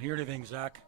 Don't hear anything, Zach.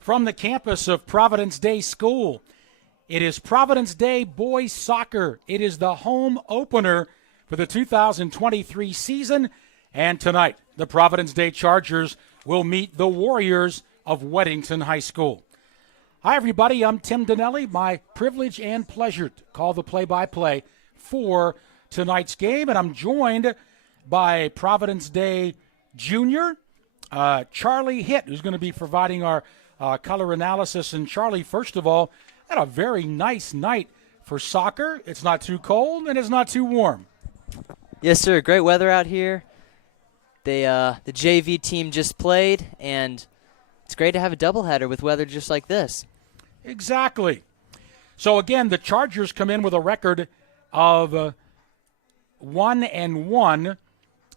From the campus of Providence Day School, it is Providence Day Boys Soccer. It is the home opener for the 2023 season. And tonight, the Providence Day Chargers will meet the Warriors of Weddington High School. Hi, everybody. I'm Tim Donnelly. My privilege and pleasure to call the play-by-play for tonight's game. And I'm joined by Providence Day Junior, Charlie Hitt, who's going to be providing our color analysis. And Charlie, first of all, had a very nice night for soccer. It's not too cold and it's not too warm. Yes, sir. Great weather out here. The JV team just played, and it's great to have a doubleheader with weather just like this. Exactly. So again, the Chargers come in with a record of 1-1,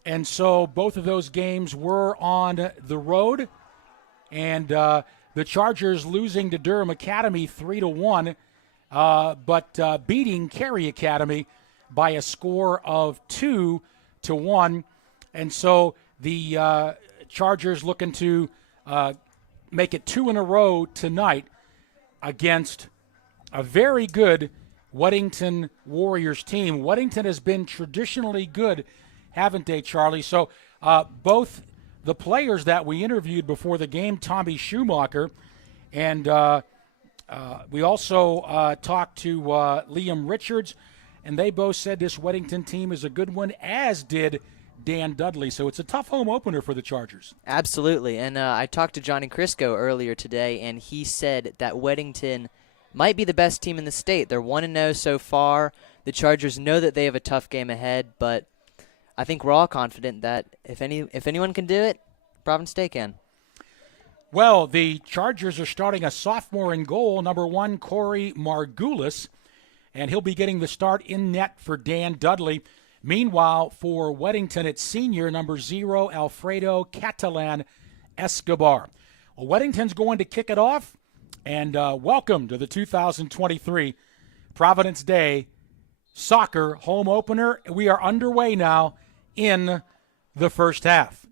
and so both of those games were on the road, and the Chargers losing to Durham Academy 3-1, but beating Cary Academy by a score of 2-1. And so the Chargers looking to make it 2 in a row tonight against a very good Weddington Warriors team. Weddington has been traditionally good, haven't they, Charlie? So both the players that we interviewed before the game, Tommy Schumacher, and we also talked to Liam Richards, and they both said this Weddington team is a good one, as did Dan Dudley. So it's a tough home opener for the Chargers. Absolutely. And I talked to Johnny Crisco earlier today, and he said that Weddington might be the best team in the state. They're 1-0 so far. The Chargers know that they have a tough game ahead, but I think we're all confident that if anyone can do it, Providence Day can. Well, the Chargers are starting a sophomore in goal, number 1, Corey Margulis, and he'll be getting the start in net for Dan Dudley. Meanwhile, for Weddington, it's senior, number 0, Alfredo Catalan Escobar. Well, Weddington's going to kick it off, and welcome to the 2023 Providence Day Soccer home opener. We are underway now in the first half.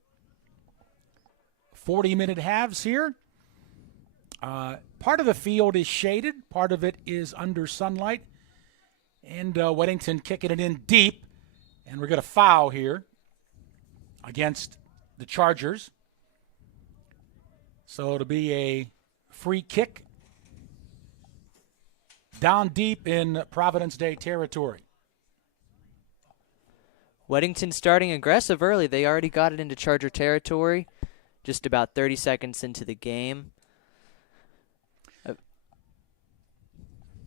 40-minute halves here. Part of the field is shaded. Part of it is under sunlight. And Weddington kicking it in deep. And we're going to foul here against the Chargers. So it'll be a free kick down deep in Providence Day territory. Weddington starting aggressive early. They already got it into Charger territory just about 30 seconds into the game.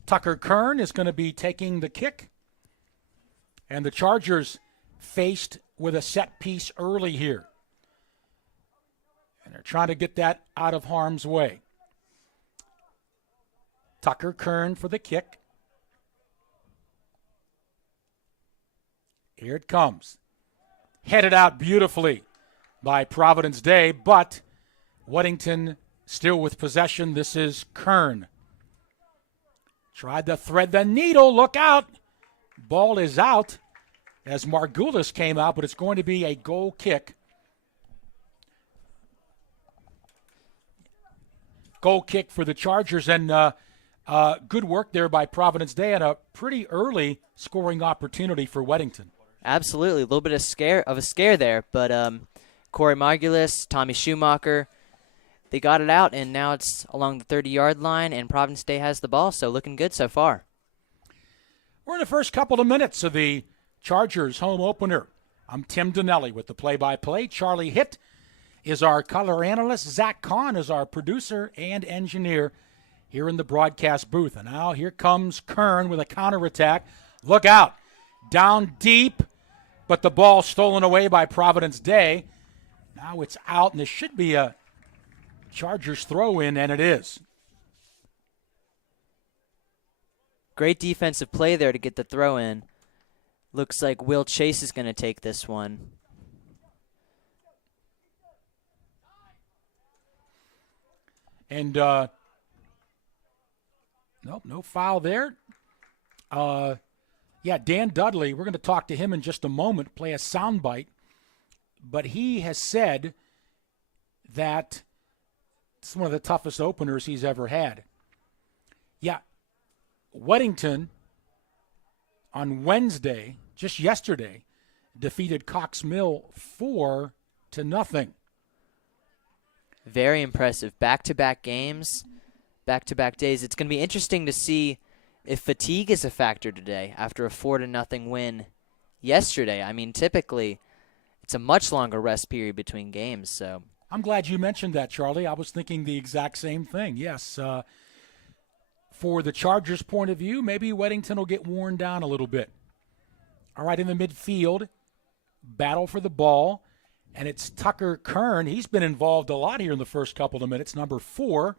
Tucker Kern is going to be taking the kick. And the Chargers faced with a set piece early here. And they're trying to get that out of harm's way. Tucker Kern for the kick. Here it comes. Headed out beautifully by Providence Day, but Weddington still with possession. This is Kern. Tried to thread the needle. Look out. Ball is out as Margulis came out, but it's going to be a goal kick. Goal kick for the Chargers, and good work there by Providence Day and a pretty early scoring opportunity for Weddington. Absolutely, a little bit of a scare there, but Corey Margulis, Tommy Schumacher, they got it out, and now it's along the 30-yard line, and Providence Day has the ball, so looking good so far. We're in the first couple of minutes of the Chargers home opener. I'm Tim Donnelly with the play-by-play. Charlie Hitt is our color analyst. Zach Kahn is our producer and engineer here in the broadcast booth. And now here comes Kern with a counterattack. Look out. Down deep, but the ball stolen away by Providence Day. Now it's out, and this should be a Chargers throw-in, and it is. Great defensive play there to get the throw in. Looks like Will Chase is going to take this one. And nope, no foul there. Yeah, Dan Dudley, we're going to talk to him in just a moment, play a soundbite. But he has said that it's one of the toughest openers he's ever had. Yeah, Weddington on Wednesday, just yesterday, defeated Cox Mill 4-0. Very impressive. Back-to-back games, back-to-back days. It's going to be interesting to see if fatigue is a factor today after a 4-0 win yesterday. I mean, typically, it's a much longer rest period between games. So I'm glad you mentioned that, Charlie. I was thinking the exact same thing. Yes, for the Chargers' point of view, maybe Weddington will get worn down a little bit. All right, in the midfield, battle for the ball, and it's Tucker Kern. He's been involved a lot here in the first couple of minutes, number 4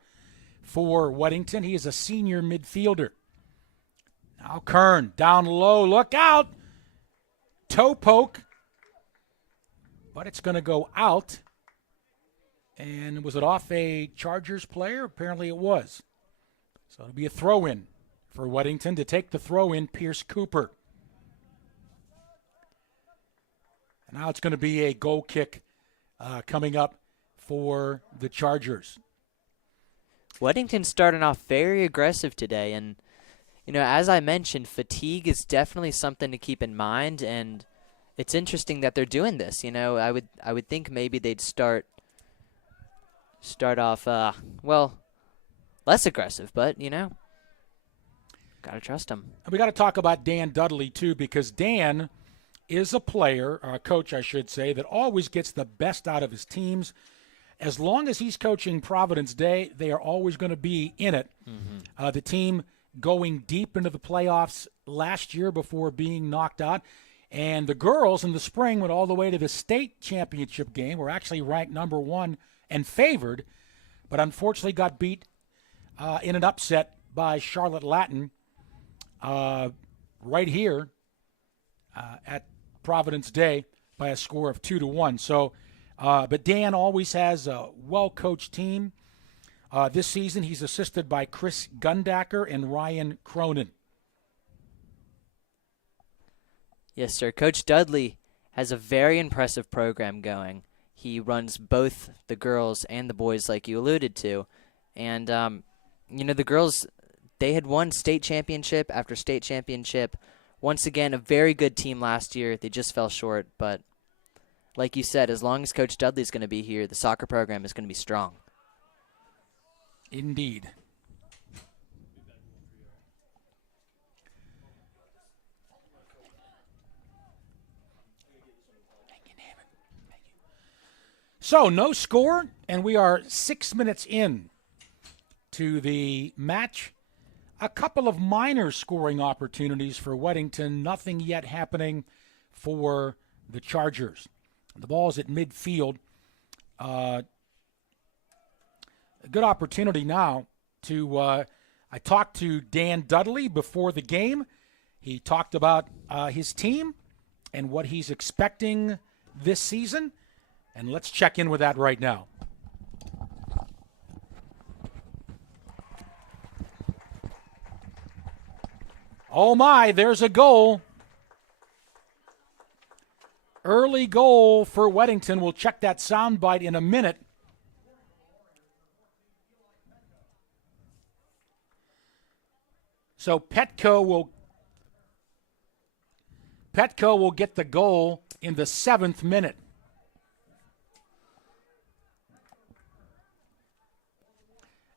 for Weddington. He is a senior midfielder. Now Kern, down low, look out! Toe poke, but it's going to go out. And was it off a Chargers player? Apparently it was. So it'll be a throw-in for Weddington. To take the throw-in, Pierce Cooper. And now it's going to be a goal kick coming up for the Chargers. Weddington starting off very aggressive today. And, you know, as I mentioned, fatigue is definitely something to keep in mind. And it's interesting that they're doing this. You know, I would think maybe they'd start off, less aggressive, but, you know, got to trust him. And we got to talk about Dan Dudley, too, because Dan is a player, or a coach, I should say, that always gets the best out of his teams. As long as he's coaching Providence Day, they are always going to be in it. Mm-hmm. The team going deep into the playoffs last year before being knocked out. And the girls in the spring went all the way to the state championship game. Were actually ranked number 1 and favored, but unfortunately got beat in an upset by Charlotte Latin right here at Providence Day by a score of 2-1. So, but Dan always has a well-coached team. This season, he's assisted by Chris Gundacker and Ryan Cronin. Yes, sir. Coach Dudley has a very impressive program going. He runs both the girls and the boys, like you alluded to. And, you know, the girls, they had won state championship after state championship. Once again, a very good team last year. They just fell short. But like you said, as long as Coach Dudley's going to be here, the soccer program is going to be strong. Indeed. So, no score, and we are 6 minutes in to the match. A couple of minor scoring opportunities for Weddington. Nothing yet happening for the Chargers. The ball's at midfield. A good opportunity now to I talked to Dan Dudley before the game. He talked about his team and what he's expecting this season. And let's check in with that right now. Oh my, there's a goal. Early goal for Weddington. We'll check that soundbite in a minute. So Petco will get the goal in the 7th minute.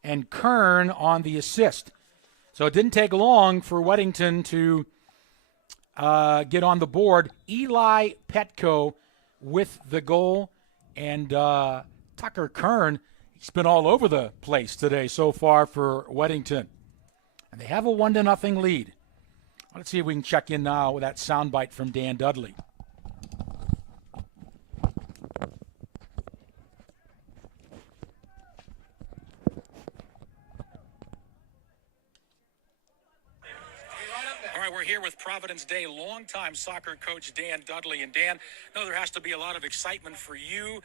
And Kern on the assist. So it didn't take long for Weddington to get on the board. Eli Petco with the goal. And Tucker Kern, he's been all over the place today so far for Weddington. And they have a 1-0 lead. Let's see if we can check in now with that soundbite from Dan Dudley. right, we're here with Providence Day longtime soccer coach Dan Dudley. And Dan, I know there has to be a lot of excitement for you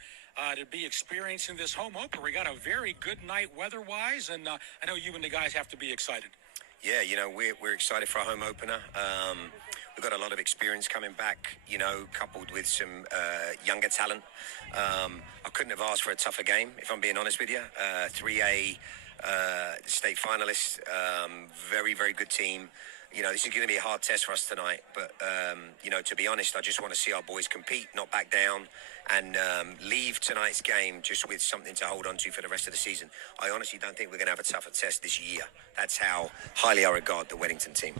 to be experiencing this home opener. We got a very good night weather-wise, and I know you and the guys have to be excited. Yeah, we're excited for our home opener. We've got a lot of experience coming back, coupled with some younger talent. I couldn't have asked for a tougher game, if I'm being honest with you. 3A state finalists, very, very good team. This is going to be a hard test for us tonight. But, to be honest, I just want to see our boys compete, not back down, and leave tonight's game just with something to hold on to for the rest of the season. I honestly don't think we're going to have a tougher test this year. That's how highly I regard the Weddington team.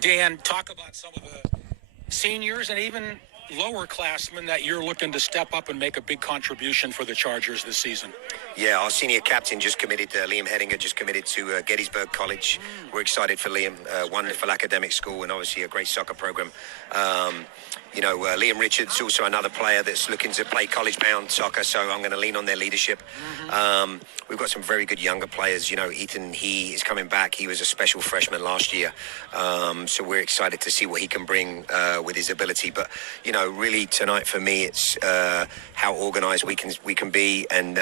Dan, talk about some of the seniors and even lower classmen that you're looking to step up and make a big contribution for the Chargers this season. Yeah, our senior captain just committed, Liam Hedinger just committed to Gettysburg College. We're excited for Liam, wonderful academic school and obviously a great soccer program. Liam Richards, also another player that's looking to play college-bound soccer, so I'm going to lean on their leadership. We've got some very good younger players. Ethan, he is coming back. He was a special freshman last year, so we're excited to see what he can bring with his ability. But, really tonight for me, it's how organised we can be and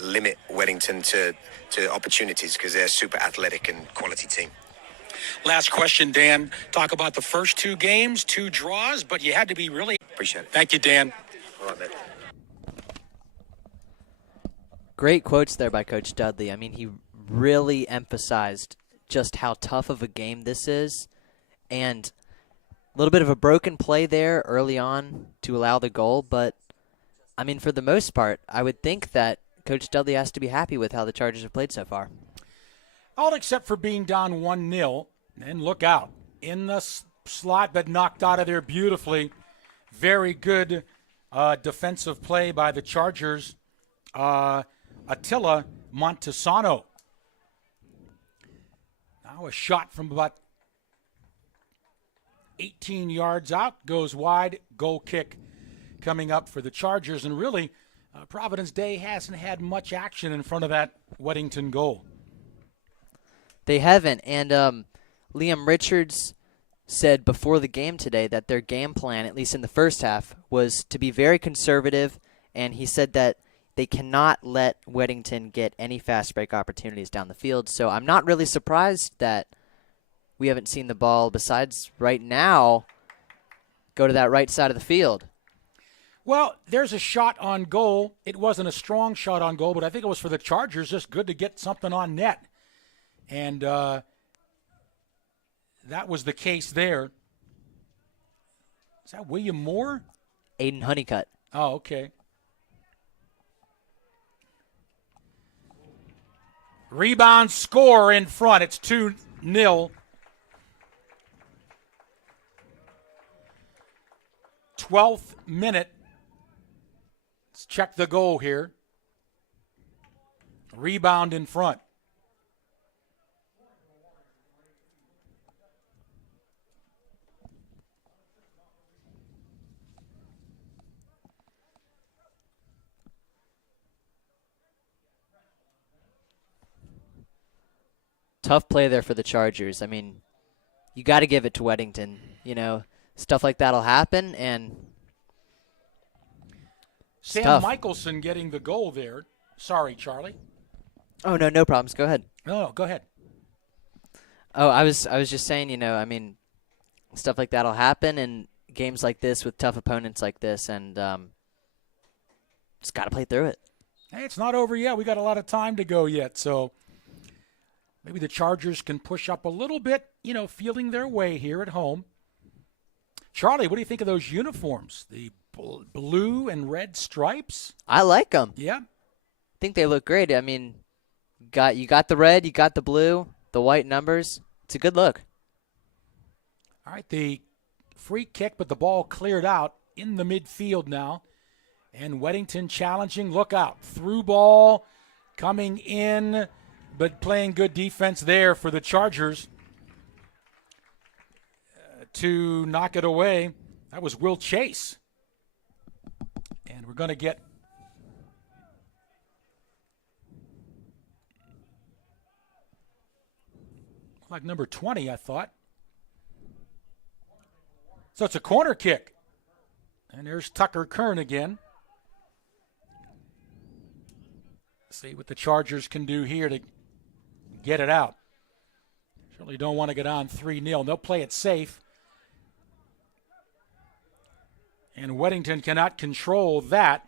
limit Weddington to opportunities because they're a super athletic and quality team. Last question, Dan. Talk about the first 2 games, 2 draws, but you had to be really... Appreciate it. Thank you, Dan. All right, man. Great quotes there by Coach Dudley. I mean, he really emphasized just how tough of a game this is, and a little bit of a broken play there early on to allow the goal, but, I mean, for the most part, I would think that Coach Dudley has to be happy with how the Chargers have played so far. All except for being down 1-0. And look out. In the slot, but knocked out of there beautifully. Very good defensive play by the Chargers. Attila Montesano. Now a shot from about 18 yards out. Goes wide. Goal kick coming up for the Chargers. And really, Providence Day hasn't had much action in front of that Weddington goal. They haven't, and Liam Richards said before the game today that their game plan, at least in the first half, was to be very conservative, and he said that they cannot let Weddington get any fast break opportunities down the field. So I'm not really surprised that we haven't seen the ball, besides right now, go to that right side of the field. Well, there's a shot on goal. It wasn't a strong shot on goal, but I think it was for the Chargers. Just good to get something on net. And that was the case there. Is that William Moore? Aiden Honeycutt. Oh, okay. Rebound, score in front. It's 2-0. 12th minute. Let's check the goal here. Rebound in front. Tough play there for the Chargers. I mean, you got to give it to Weddington. Stuff like that'll happen, and Sam tough. Michelson getting the goal there. Sorry, Charlie. Oh, no problems. Go ahead. No, go ahead. Oh, I was just saying, I mean, stuff like that'll happen in games like this with tough opponents like this, and just got to play through it. Hey, it's not over yet. We got a lot of time to go yet, so maybe the Chargers can push up a little bit, feeling their way here at home. Charlie, what do you think of those uniforms? The blue and red stripes? I like them. Yeah. I think they look great. I mean, you got the red, you got the blue, the white numbers. It's a good look. All right, the free kick, but the ball cleared out in the midfield now. And Weddington challenging. Look out. Through ball coming in, but playing good defense there for the Chargers to knock it away. That was Will Chase. And we're going to get like number 20, I thought. So it's a corner kick. And there's Tucker Kern again. See what the Chargers can do here to get it out. Certainly don't want to get on 3-0. They'll play it safe. And Weddington cannot control that.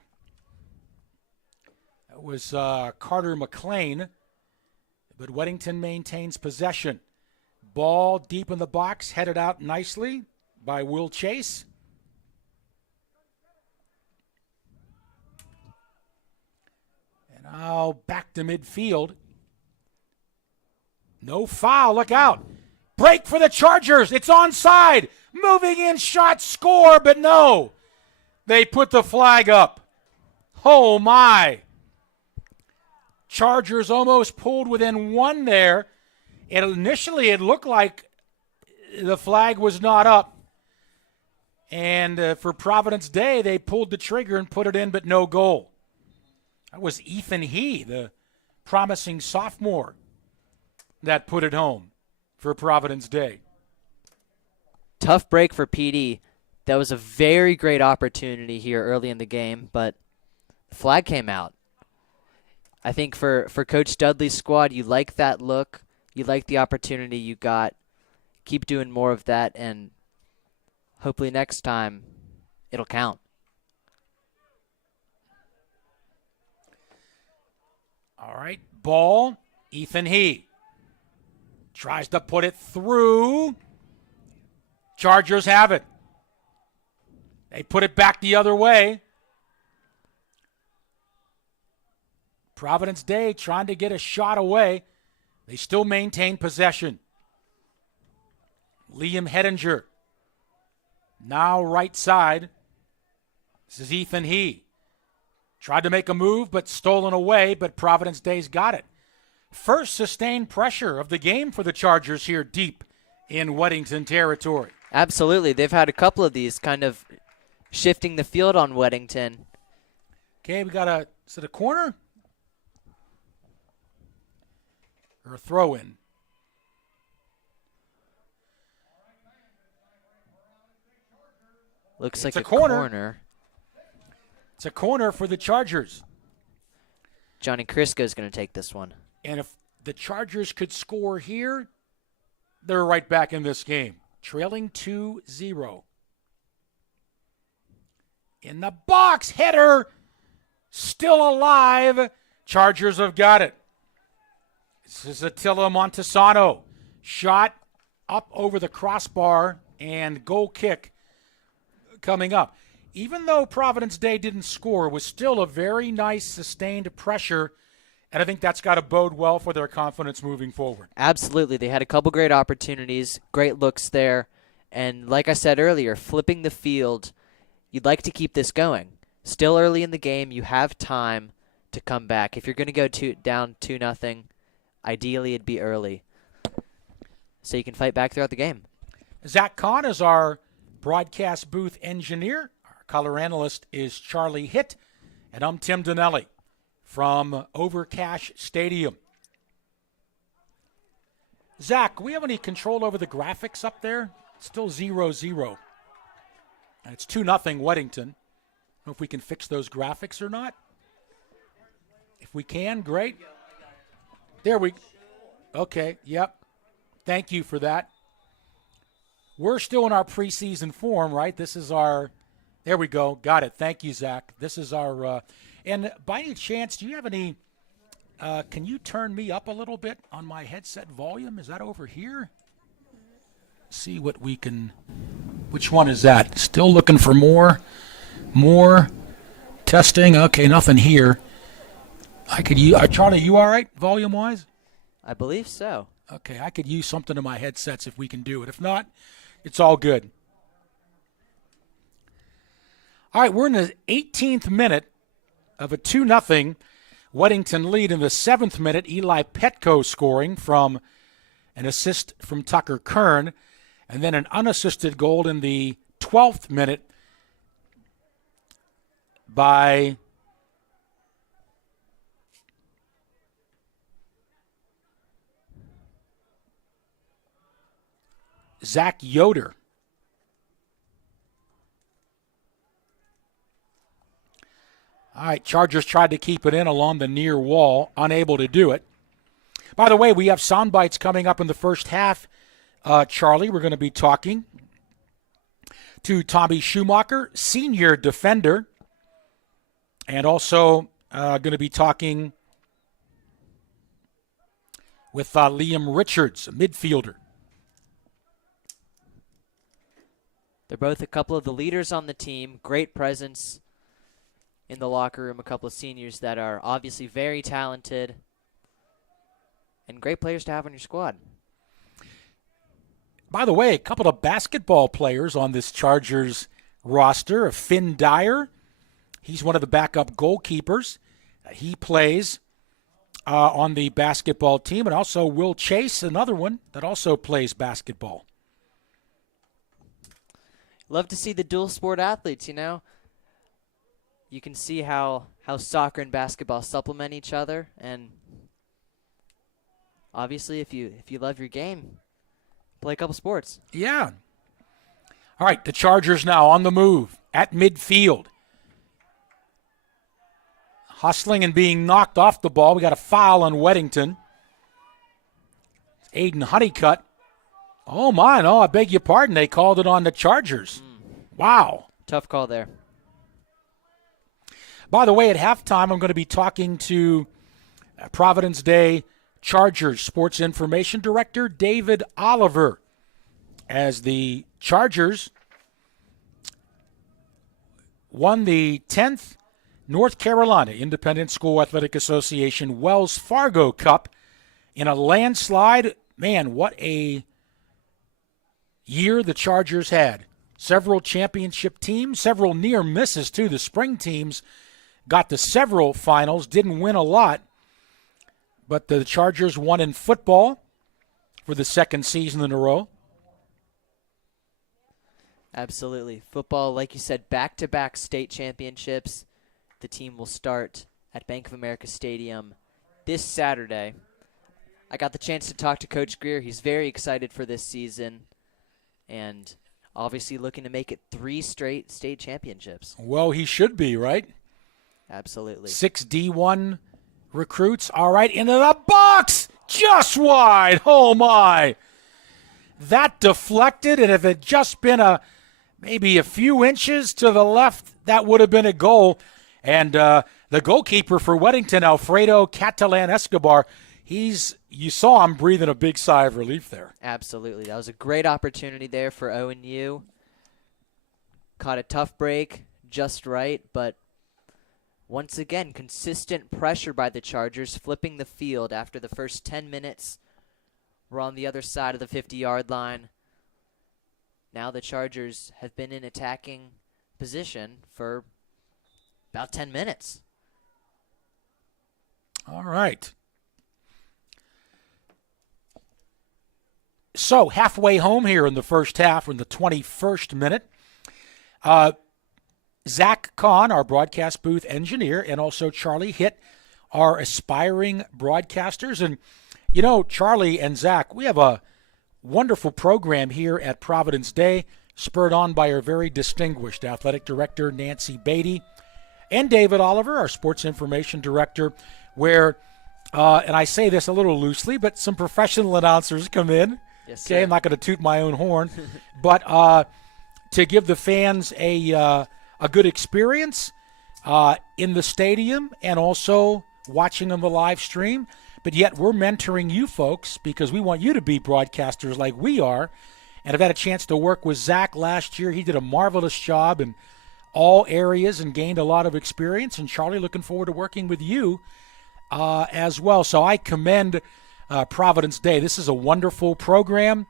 That was Carter McLean. But Weddington maintains possession. Ball deep in the box, headed out nicely by Will Chase. And now back to midfield. No foul, look out. Break for the Chargers, it's onside. Moving in, shot, score, but no. They put the flag up. Oh my. Chargers almost pulled within one there. And initially it looked like the flag was not up. And for Providence Day, they pulled the trigger and put it in, but no goal. That was Ethan He, the promising sophomore, that put it home for Providence Day. Tough break for PD. That was a very great opportunity here early in the game, but the flag came out. I think for Coach Dudley's squad, you like that look. You like the opportunity you got. Keep doing more of that, and hopefully next time it'll count. All right, ball, Ethan He. Tries to put it through. Chargers have it. They put it back the other way. Providence Day trying to get a shot away. They still maintain possession. Liam Hedinger. Now right side. This is Ethan He. Tried to make a move, but stolen away, but Providence Day's got it. First sustained pressure of the game for the Chargers here deep in Weddington territory. Absolutely. They've had a couple of these kind of shifting the field on Weddington. Okay, we got is it a corner? Or a throw-in? Looks It's like a corner. corner. It's a corner for the Chargers. Johnny Crisco's going to take this one. And if the Chargers could score here, they're right back in this game. Trailing 2-0. In the box, header, still alive. Chargers have got it. This is Attila Montesano. Shot up over the crossbar and goal kick coming up. Even though Providence Day didn't score, it was still a very nice sustained pressure, and I think that's got to bode well for their confidence moving forward. Absolutely. They had a couple great opportunities, great looks there, and like I said earlier, flipping the field, you'd like to keep this going. Still early in the game, you have time to come back. If you're going to go down 2-0, ideally it'd be early, so you can fight back throughout the game. Zach Kahn is our broadcast booth engineer. Our color analyst is Charlie Hitt, and I'm Tim Donnelly from Overcash Stadium. Zach, do we have any control over the graphics up there? It's still 0-0. And it's 2-0 Weddington. I don't know if we can fix those graphics or not. If we can, great. There we go. Okay, yep. Thank you for that. We're still in our preseason form, right? This is our, there we go. Got it. Thank you, Zach. This is our, and by any chance, do you have any, can you turn me up a little bit on my headset volume? Is that over here? See what we can, which one is that? Still looking for more testing. Okay, nothing here. I could use, Charlie, you all right, volume-wise? I believe so. Okay, I could use something in my headsets if we can do it. If not, it's all good. All right, we're in the 18th minute of a 2-0 Weddington lead. In the 7th minute, Eli Petco scoring from an assist from Tucker Kern, and then an unassisted goal in the 12th minute by Zach Yoder. All right, Chargers tried to keep it in along the near wall, unable to do it. By the way, we have sound bites coming up in the first half. Charlie, we're going to be talking to Tommy Schumacher, senior defender, and also going to be talking with Liam Richards, a midfielder. They're both a couple of the leaders on the team. Great presence in the locker room. A couple of seniors that are obviously very talented and great players to have on your squad. By the way, a couple of basketball players on this Chargers roster. Finn Dyer, he's one of the backup goalkeepers. He plays on the basketball team. And also Will Chase, another one that also plays basketball. Love to see the dual sport athletes, you know. You can see how soccer and basketball supplement each other. And obviously, if you love your game, play a couple sports. Yeah. All right, the Chargers now on the move at midfield. Hustling and being knocked off the ball. We got a foul on Weddington. Aiden Honeycutt. Oh, my. No, I beg your pardon. They called it on the Chargers. Wow. Tough call there. By the way, at halftime, I'm going to be talking to Providence Day Chargers Sports Information Director David Oliver, as the Chargers won the 10th North Carolina Independent School Athletic Association Wells Fargo Cup in a landslide. Man, what a year the Chargers had. Several championship teams, several near misses too. The spring teams got to several finals, didn't win a lot. But the Chargers won in football for the second season in a row. Absolutely. Football, like you said, back-to-back state championships. The team will start at Bank of America Stadium this Saturday. I got the chance to talk to Coach Greer. He's very excited for this season and obviously looking to make it 3 straight state championships. Well, he should be, right? Absolutely. 6 D1 recruits. All right, into the box. Just wide. Oh, my. That deflected, and if it had just been maybe a few inches to the left, that would have been a goal. And the goalkeeper for Weddington, Alfredo Catalan Escobar, you saw him breathing a big sigh of relief there. Absolutely. That was a great opportunity there for ONU. Caught a tough break, just right, but once again, consistent pressure by the Chargers, flipping the field after the first 10 minutes. We're on the other side of the 50-yard line. Now the Chargers have been in attacking position for about 10 minutes. All right. So halfway home here in the first half, in the 21st minute. Zach Kahn, our broadcast booth engineer, and also Charlie Hitt, our aspiring broadcasters. And, you know, Charlie and Zach, we have a wonderful program here at Providence Day, spurred on by our very distinguished athletic director, Nancy Beatty, and David Oliver, our sports information director, where, and I say this a little loosely, but some professional announcers come in. Yes, okay, sir. I'm not going to toot my own horn, but to give the fans a good experience in the stadium and also watching on the live stream. But yet we're mentoring you folks because we want you to be broadcasters like we are. And I've had a chance to work with Zach last year. He did a marvelous job in all areas and gained a lot of experience. And Charlie, looking forward to working with you as well. So I commend Providence Day. This is a wonderful program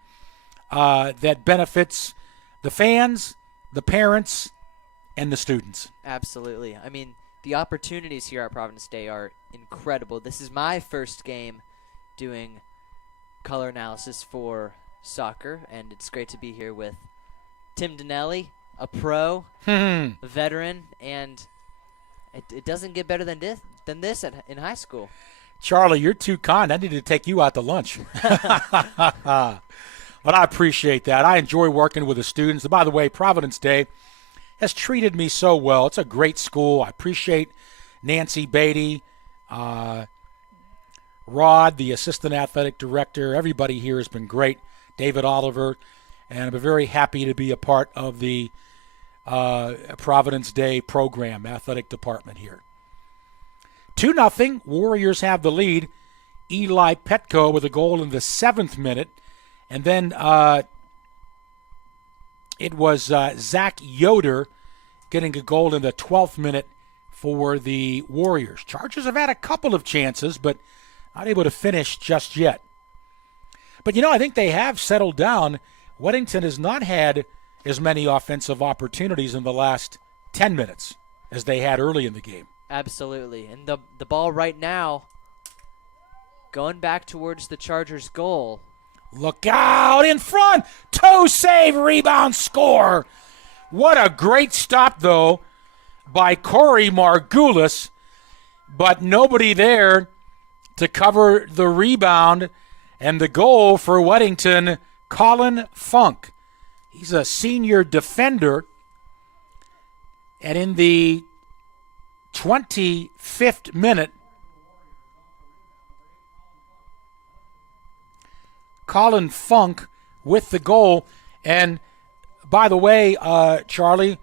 that benefits the fans, the parents, and the students. Absolutely. I mean, the opportunities here at Providence Day are incredible. This is my first game doing color analysis for soccer, and it's great to be here with Tim Donnelly, a pro, a veteran, and it doesn't get better than this in high school. Charlie, you're too kind. I need to take you out to lunch. But I appreciate that. I enjoy working with the students. And by the way, Providence Day has treated me so well. It's a great school. I appreciate Nancy Beatty, Rod, the assistant athletic director. Everybody here has been great. David Oliver. And I'm very happy to be a part of the Providence Day program, athletic department here. 2-0. Warriors have the lead. Eli Petco with a goal in the 7th minute. And then it was Zach Yoder getting a goal in the 12th minute for the Warriors. Chargers have had a couple of chances, but not able to finish just yet. But, I think they have settled down. Weddington has not had as many offensive opportunities in the last 10 minutes as they had early in the game. Absolutely. And the ball right now going back towards the Chargers' goal. Look out in front. Toe save, rebound, score. What a great stop, though, by Corey Margulis, but nobody there to cover the rebound, and the goal for Weddington, Colin Funk. He's a senior defender, and in the 25th minute, Colin Funk with the goal. And by the way, Charlie,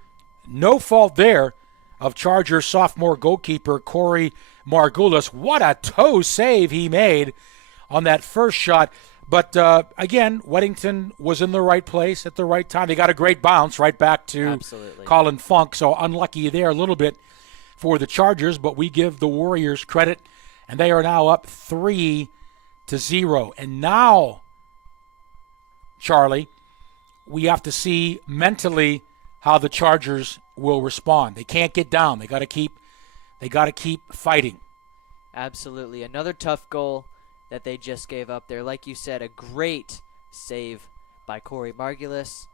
no fault there of Charger sophomore goalkeeper Corey Margulis. What a toe save he made on that first shot. But again, Weddington was in the right place at the right time. They got a great bounce right back to Absolutely. Colin Funk. So unlucky there a little bit for the Chargers, but we give the Warriors credit, and they are now up 3-0. And now, Charlie, we have to see mentally how the Chargers will respond. They can't get down. They got to keep fighting. Absolutely. Another tough goal that they just gave up there. Like you said, a great save by Corey Margulis.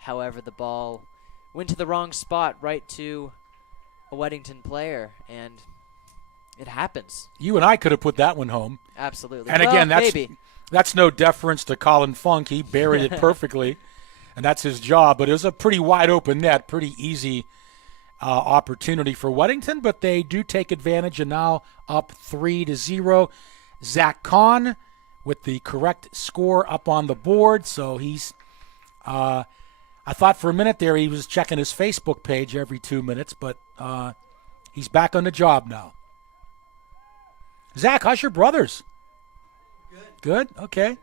However, the ball went to the wrong spot, right to a Weddington player, and it happens. You and I could have put that one home. Absolutely. And well, again, maybe. that's no deference to Colin Funk. He buried it perfectly, and that's his job. But it was a pretty wide open net, pretty easy opportunity for Weddington, but they do take advantage, and now up 3-0. Zach Kahn with the correct score up on the board. So he's, I thought for a minute there he was checking his Facebook page every 2 minutes, but he's back on the job now. Zach, how's your brothers? Good? Okay.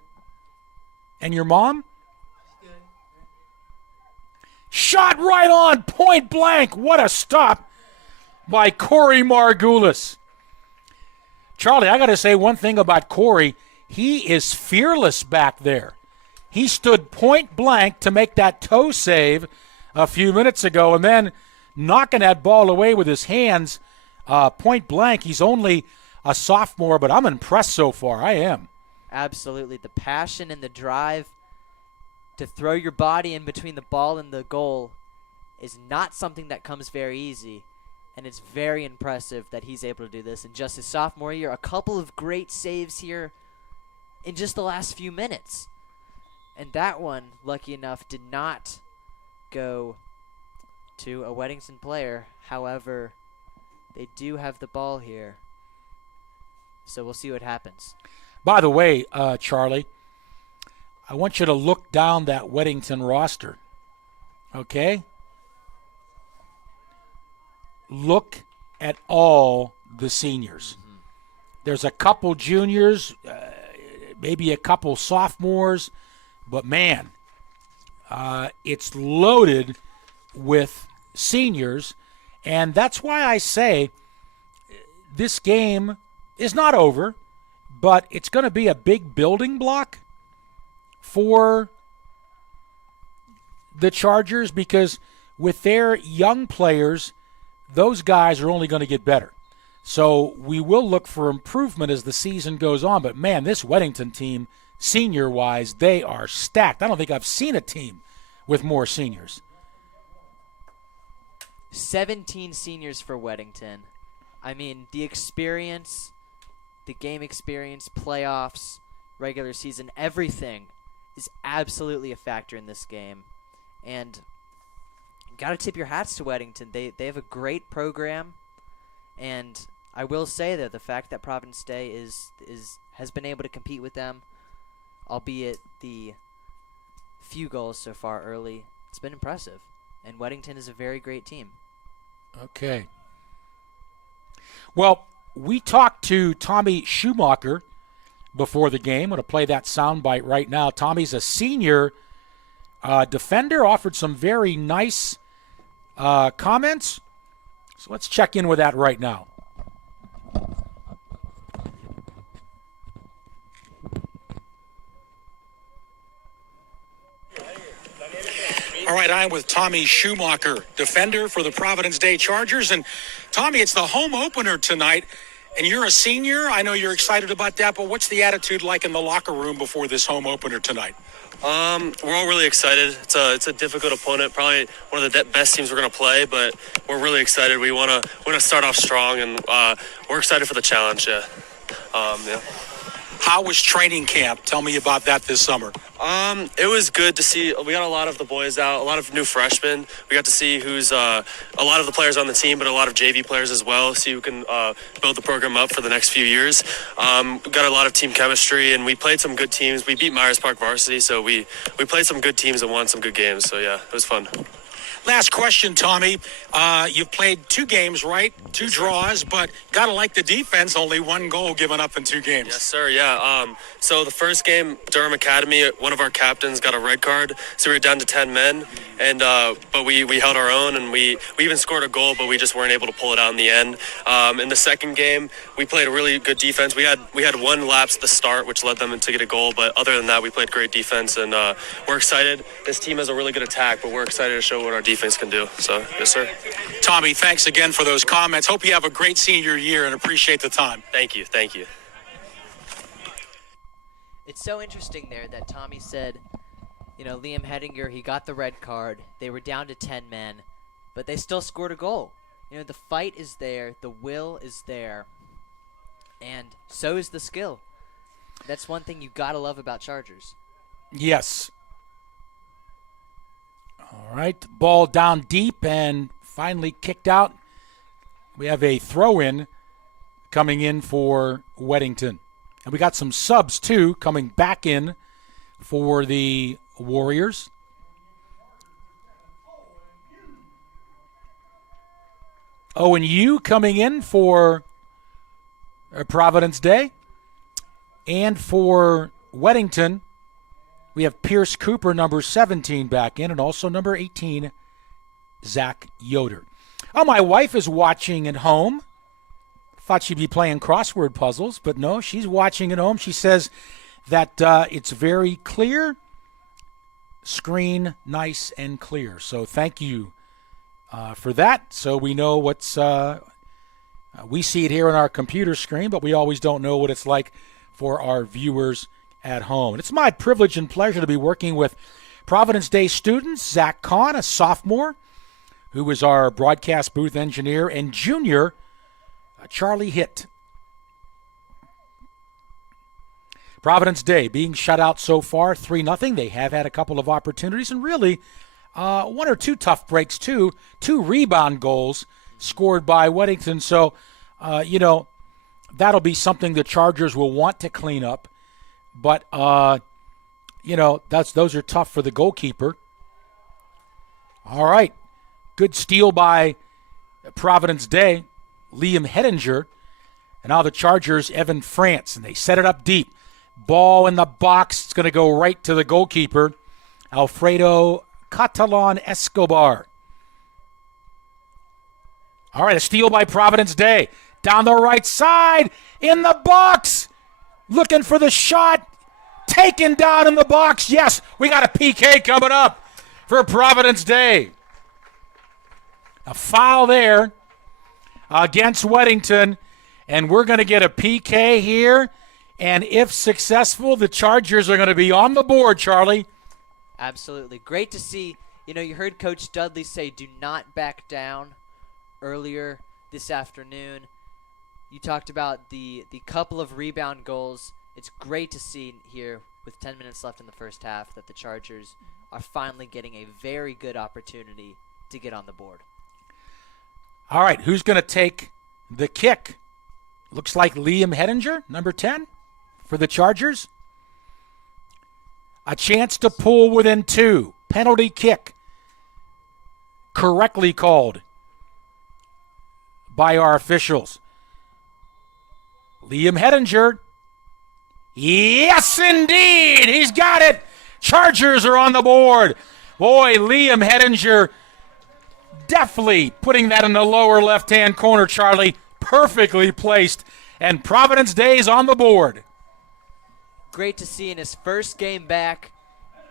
And your mom? Good. Shot right on, point blank. What a stop by Corey Margulis. Charlie, I got to say one thing about Corey. He is fearless back there. He stood point blank to make that toe save a few minutes ago, and then knocking that ball away with his hands point blank. He's only a sophomore, but I'm impressed so far. I am. Absolutely. The passion and the drive to throw your body in between the ball and the goal is not something that comes very easy. And it's very impressive that he's able to do this in just his sophomore year. A couple of great saves here in just the last few minutes. And that one, lucky enough, did not go to a Weddington player. However, they do have the ball here. So we'll see what happens. By the way, Charlie, I want you to look down that Weddington roster. Okay? Look at all the seniors. Mm-hmm. There's a couple juniors, maybe a couple sophomores, but man, it's loaded with seniors, and that's why I say this game is not over, but it's going to be a big building block for the Chargers, because with their young players, those guys are only going to get better. So we will look for improvement as the season goes on. But, man, this Weddington team, senior-wise, they are stacked. I don't think I've seen a team with more seniors. 17 seniors for Weddington. I mean, the experience, the game experience, playoffs, regular season, everything is absolutely a factor in this game. And got to tip your hats to Weddington. They have a great program, And I will say that the fact that Providence Day has been able to compete with them, albeit the few goals so far early, it's been impressive. And Weddington is a very great team. Okay. Well, we talked to Tommy Schumacher before the game. I'm going to play that soundbite right now. Tommy's a senior defender, offered some very nice comments. So let's check in with that right now. All right, I'm with Tommy Schumacher, defender for the Providence Day Chargers. And Tommy, it's the home opener tonight, and you're a senior. I know you're excited about that, but what's the attitude like in the locker room before this home opener tonight? We're all really excited. It's a difficult opponent, probably one of the best teams we're going to play, but we're really excited. We want to start off strong, and we're excited for the challenge. Yeah. How was training camp? Tell me about that this summer. It was good to see. We got a lot of the boys out, a lot of new freshmen. We got to see who's a lot of the players on the team, but a lot of JV players as well. See who can build the program up for the next few years. We got a lot of team chemistry, and we played some good teams. We beat Myers Park Varsity, so we played some good teams and won some good games. So yeah, it was fun. Last question, Tommy. You've played 2 games, right? 2 draws, but got to like the defense. Only 1 goal given up in 2 games. Yes, sir. Yeah. So the first game, Durham Academy, one of our captains got a red card, so we were down to 10 men. And but we held our own, and we even scored a goal, but we just weren't able to pull it out in the end. In the second game, we played a really good defense. We had 1 lapse at the start, which led them to get a goal. But other than that, we played great defense, and we're excited. This team has a really good attack, but we're excited to show what our defense can do. So, yes, sir. Tommy, thanks again for those comments. Hope you have a great senior year and appreciate the time. Thank you. Thank you. It's so interesting there that Tommy said, you know, Liam Hedinger, he got the red card. They were down to 10 men, but they still scored a goal. You know, the fight is there, the will is there, and so is the skill. That's one thing you gotta love about Chargers. Yes. All right, ball down deep and finally kicked out. We have a throw-in coming in for Weddington. And we got some subs, too, coming back in for the Warriors. Owen coming in for Providence Day. And for Weddington, we have Pierce Cooper, number 17, back in, and also number 18, Zach Yoder. Oh, my wife is watching at home. Thought she'd be playing crossword puzzles, but no, she's watching at home. She says that it's very clear, screen nice and clear. So thank you for that. So we know what's we see it here on our computer screen, but we always don't know what it's like for our viewers at home. And it's my privilege and pleasure to be working with Providence Day students, Zach Kahn, a sophomore, who is our broadcast booth engineer, and junior, Charlie Hitt. Providence Day being shut out so far, 3-0. They have had a couple of opportunities, and really 1 or 2 tough breaks, too. 2 rebound goals scored by Weddington. So, that'll be something the Chargers will want to clean up. But, those are tough for the goalkeeper. All right. Good steal by Providence Day, Liam Hedinger. And now the Chargers, Evan France, and they set it up deep. Ball in the box. It's going to go right to the goalkeeper, Alfredo Catalan Escobar. All right, a steal by Providence Day. Down the right side, in the box. Looking for the shot. Taken down in the box. Yes, we got a PK coming up for Providence Day. A foul there against Weddington. And we're going to get a PK here. And if successful, the Chargers are going to be on the board, Charlie. Absolutely. Great to see. You heard Coach Dudley say do not back down earlier this afternoon. You talked about the couple of rebound goals. It's great to see here with 10 minutes left in the first half that the Chargers are finally getting a very good opportunity to get on the board. All right, who's going to take The kick looks like Liam Hedinger, number 10, for the Chargers. A chance to pull within 2. Penalty kick. Correctly called by our officials. Liam Hedinger. Yes, indeed. He's got it. Chargers are on the board. Boy, Liam Hedinger definitely putting that in the lower left-hand corner, Charlie. Perfectly placed. And Providence Day's on the board. Great to see in his first game back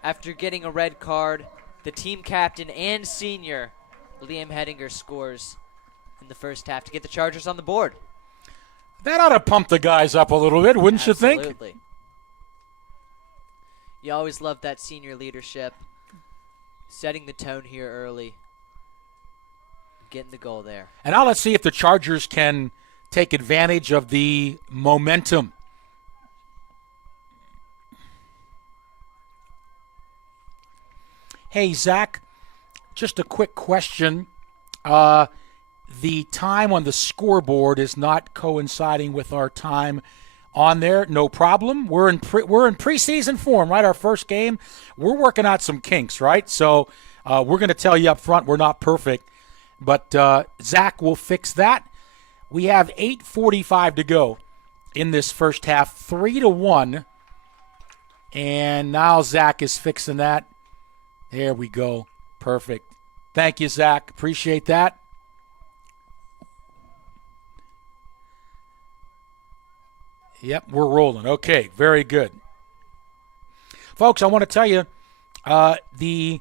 after getting a red card. The team captain and senior, Liam Hedinger, scores in the first half to get the Chargers on the board. That ought to pump the guys up a little bit, wouldn't you think? Absolutely. You always love that senior leadership. Setting the tone here early. Getting the goal there. And now let's see if the Chargers can take advantage of the momentum. Hey, Zach, just a quick question. The time on the scoreboard is not coinciding with our time on there. No problem. We're in preseason form, right? Our first game. We're working out some kinks, right? So we're going to tell you up front we're not perfect. But Zach will fix that. We have 8:45 to go in this first half, 3-1. And now Zach is fixing that. There we go. Perfect. Thank you, Zach. Appreciate that. Yep, we're rolling. Okay, very good. Folks, I want to tell you, the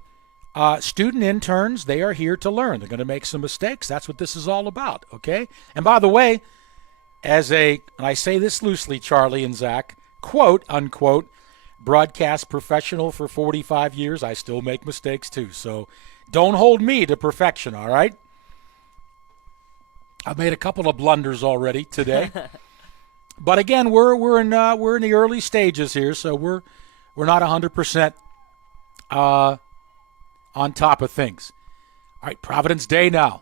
student interns, they are here to learn. They're going to make some mistakes. That's what this is all about, okay? And by the way, and I say this loosely, Charlie and Zach, quote, unquote, broadcast professional for 45 years, I still make mistakes too. So don't hold me to perfection, all right? I've made a couple of blunders already today. But again, we're in the early stages here, so we're not 100% on top of things. All right, Providence Day now.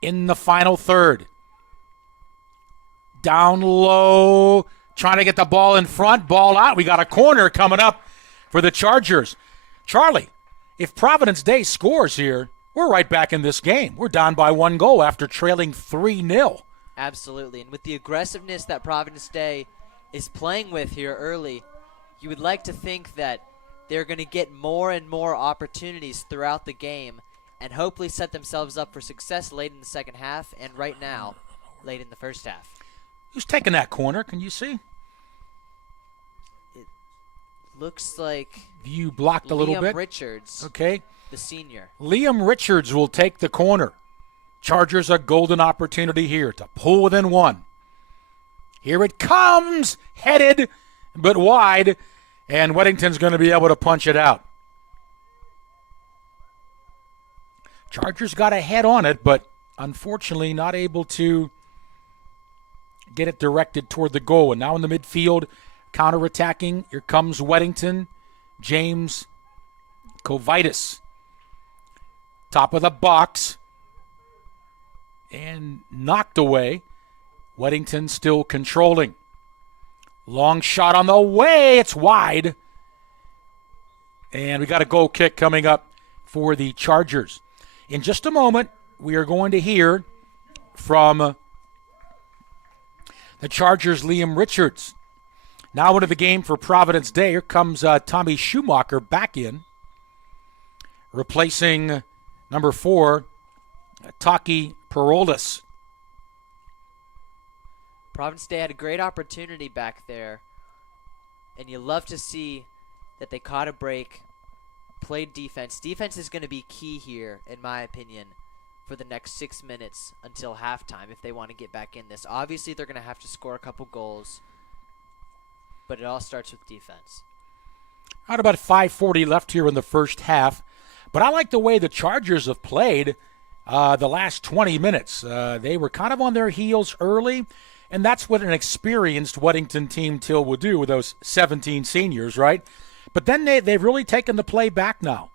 In the final third. Down low, trying to get the ball in front, ball out. We got a corner coming up for the Chargers. Charlie, if Providence Day scores here, we're right back in this game. We're down by 1 goal after trailing 3-0. Absolutely. And with the aggressiveness that Providence Day is playing with here early, you would like to think that they're going to get more and more opportunities throughout the game and hopefully set themselves up for success late in the second half and right now, late in the first half. Who's taking that corner? Can you see? It looks like View blocked a little bit. Liam Richards, okay. the senior. Liam Richards will take the corner. Chargers a golden opportunity here to pull within 1. Here it comes, headed but wide, and Weddington's going to be able to punch it out. Chargers got a head on it, but unfortunately not able to get it directed toward the goal. And now in the midfield, counterattacking, here comes Weddington, James Kovitis. Top of the box. And knocked away. Weddington still controlling. Long shot on the way. It's wide. And we got a goal kick coming up for the Chargers. In just a moment, we are going to hear from the Chargers' Liam Richards. Now into the game for Providence Day. Here comes Tommy Schumacher back in, replacing number 4, Taki Perolis. Providence Day had a great opportunity back there, and you love to see that they caught a break, played defense. Defense is going to be key here, in my opinion, for the next 6 minutes until halftime if they want to get back in this. Obviously, they're going to have to score a couple goals, but it all starts with defense. Out about 5:40 left here in the first half, but I like the way the Chargers have played the last 20 minutes. They were kind of on their heels early, and that's what an experienced Weddington team will do with those 17 seniors, right? But then they've really taken the play back now.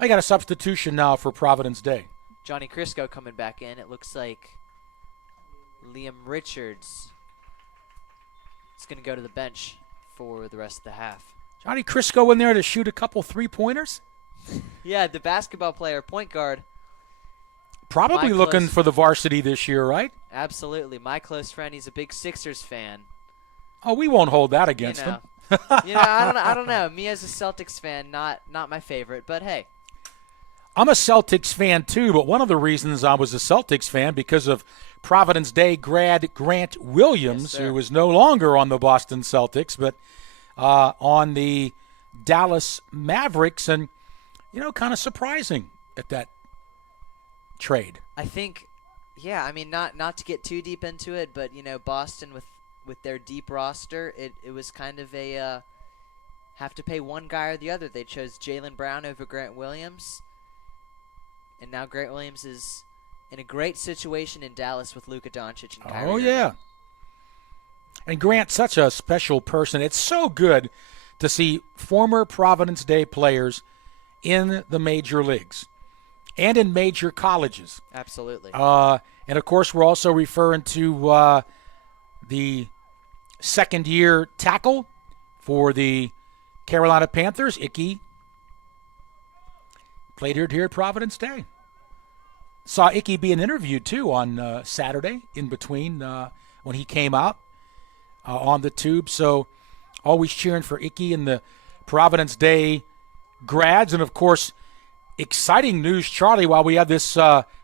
I got a substitution now for Providence Day. Johnny Crisco coming back in. It looks like Liam Richards is going to go to the bench for the rest of the half. Johnny Crisco in there to shoot a couple three-pointers? Yeah, the basketball player, point guard. Probably looking for the varsity this year, right? Absolutely. My close friend, he's a big Sixers fan. Oh, we won't hold that against him. I don't know. Me as a Celtics fan, not my favorite, but hey. I'm a Celtics fan too, but one of the reasons I was a Celtics fan because of Providence Day grad Grant Williams, Yes, who is no longer on the Boston Celtics, but on the Dallas Mavericks, and kind of surprising at that trade. I think, not to get too deep into it, but Boston with their deep roster, it was kind of a have to pay one guy or the other. They chose Jaylen Brown over Grant Williams. And now Grant Williams is in a great situation in Dallas with Luka Doncic and Kyrie Irving. Yeah. And Grant's such a special person. It's so good to see former Providence Day players in the major leagues and in major colleges. Absolutely. And, of course, we're also referring to the second-year tackle for the Carolina Panthers, Icky. Played here at Providence Day. Saw Icky being interviewed, too, on Saturday in between when he came out on the tube. So always cheering for Icky and the Providence Day grads. And, of course, exciting news, Charlie, while we have this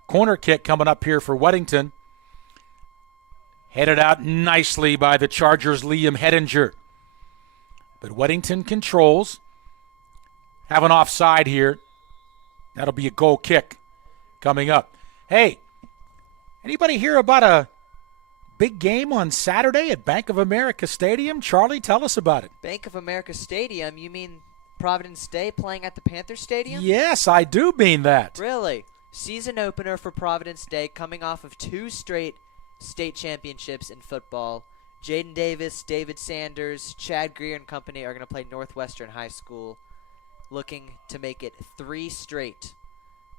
corner kick coming up here for Weddington. Headed out nicely by the Chargers' Liam Hedinger. But Weddington controls. Have an offside here. That'll be a goal kick coming up. Hey, anybody hear about a big game on Saturday at Bank of America Stadium? Charlie, tell us about it. Bank of America Stadium? You mean Providence Day playing at the Panther Stadium? Yes, I do mean that. Really? Season opener for Providence Day, coming off of 2 straight state championships in football. Jaden Davis, David Sanders, Chad Greer and company are going to play Northwestern High School, looking to make it 3 straight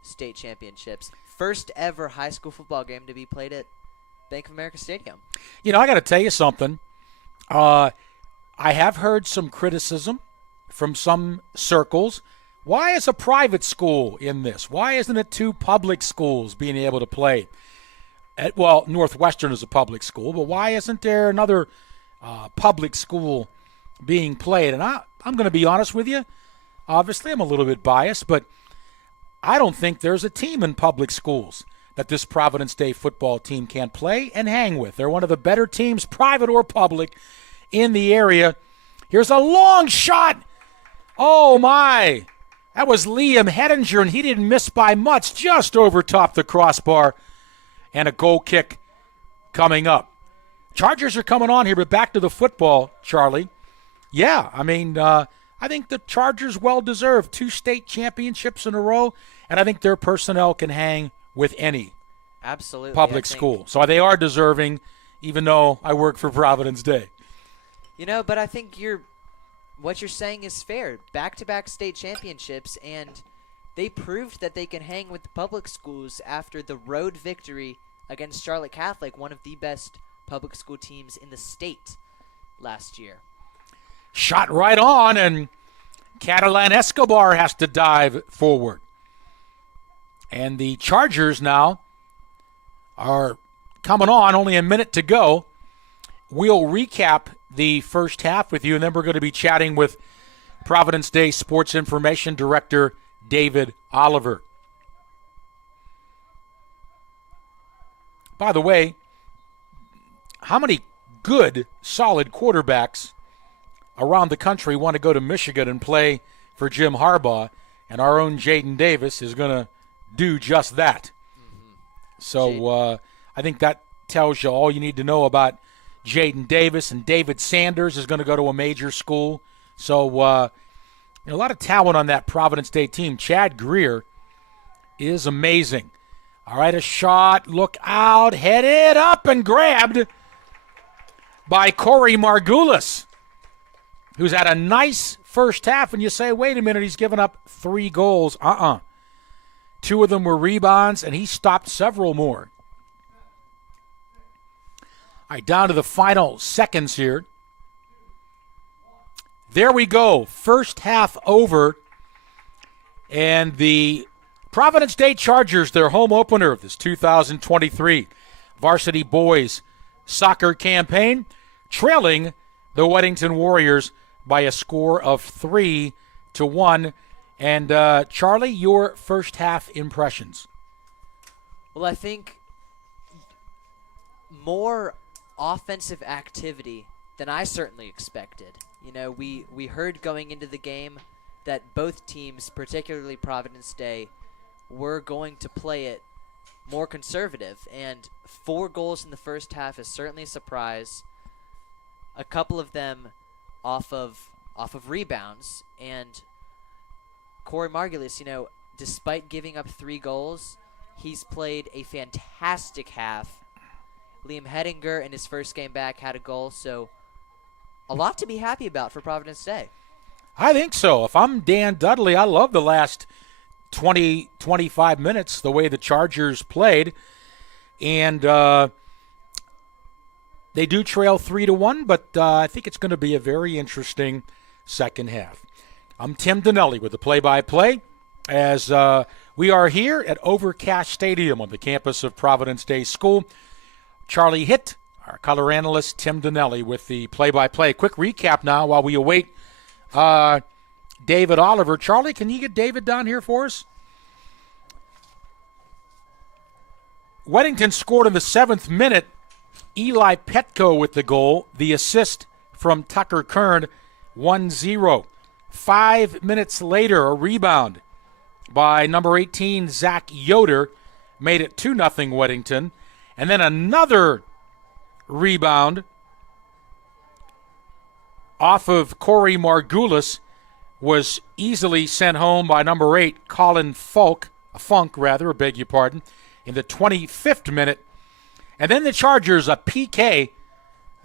state championships. First ever high school football game to be played at Bank of America Stadium. I got to tell you something. I have heard some criticism from some circles. Why is a private school in this? Why isn't it 2 public schools being able to play? Northwestern is a public school, but why isn't there another public school being played? And I'm going to be honest with you. Obviously, I'm a little bit biased, but I don't think there's a team in public schools that this Providence Day football team can't play and hang with. They're one of the better teams, private or public, in the area. Here's a long shot. Oh, my. That was Liam Hedinger, and he didn't miss by much, just over top the crossbar. And a goal kick coming up. Chargers are coming on here, but back to the football, Charlie. Yeah, I think the Chargers well-deserved 2 state championships in a row, and I think their personnel can hang with any public school. So they are deserving, even though I work for Providence Day. But I think what you're saying is fair. Back-to-back state championships, and they proved that they can hang with the public schools after the road victory against Charlotte Catholic, one of the best public school teams in the state last year. Shot right on, and Catalan Escobar has to dive forward. And the Chargers now are coming on, only a minute to go. We'll recap the first half with you, and then we're going to be chatting with Providence Day Sports Information Director David Oliver. By the way, how many good, solid quarterbacks around the country want to go to Michigan and play for Jim Harbaugh? And our own Jaden Davis is going to do just that. Mm-hmm. So I think that tells you all you need to know about Jaden Davis. And David Sanders is going to go to a major school. So a lot of talent on that Providence Day team. Chad Greer is amazing. All right, a shot, look out, headed up and grabbed by Corey Margulis, who's had a nice first half. And you say, wait a minute, he's given up 3 goals. 2 of them were rebounds, and he stopped several more. All right, down to the final seconds here. There we go. First half over. And the Providence Day Chargers, their home opener of this 2023 Varsity Boys Soccer campaign, trailing the Weddington Warriors by a score of 3-1. And Charlie, your first half impressions? Well, I think more offensive activity than I certainly expected. You know, we heard going into the game that both teams, particularly Providence Day, were going to play it more conservative. And 4 goals in the first half is certainly a surprise. A couple of them off of rebounds. And Corey Margulies, you know, despite giving up 3 goals, he's played a fantastic half. Liam Hedinger in his first game back had a goal, so a lot to be happy about for Providence Day. I think so. If I'm Dan Dudley, I love the last 20, 25 minutes, the way the Chargers played. And they do trail 3-1, but I think it's going to be a very interesting second half. I'm Tim Donnelly with the play-by-play as we are here at Overcast Stadium on the campus of Providence Day School. Charlie Hitt, our color analyst, Tim Donnelly with the play-by-play. Quick recap now while we await David Oliver. Charlie, can you get David down here for us? Weddington scored in the 7th minute. Eli Petco with the goal. The assist from Tucker Kern, 1-0. 5 minutes later, a rebound by number 18, Zach Yoder, made it 2-0 Weddington. And then another rebound off of Corey Margulies was easily sent home by number 8, Colin Funk, in the 25th minute. And then the Chargers, a PK. I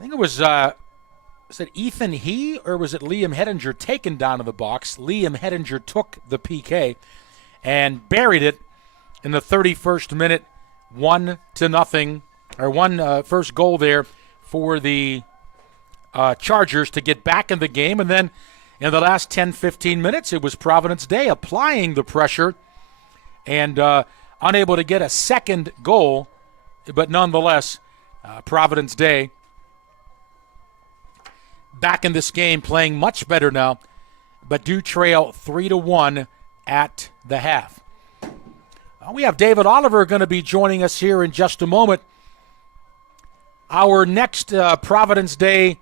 think it was it Ethan He or was it Liam Hedinger taken down to the box? Liam Hedinger took the PK and buried it in the 31st minute, 1-0, or first goal there for the Chargers to get back in the game. And then in the last 10, 15 minutes, it was Providence Day applying the pressure and unable to get a second goal. But nonetheless, Providence Day back in this game, playing much better now, but do trail 3-1 at the half. We have David Oliver going to be joining us here in just a moment. Our next Providence Day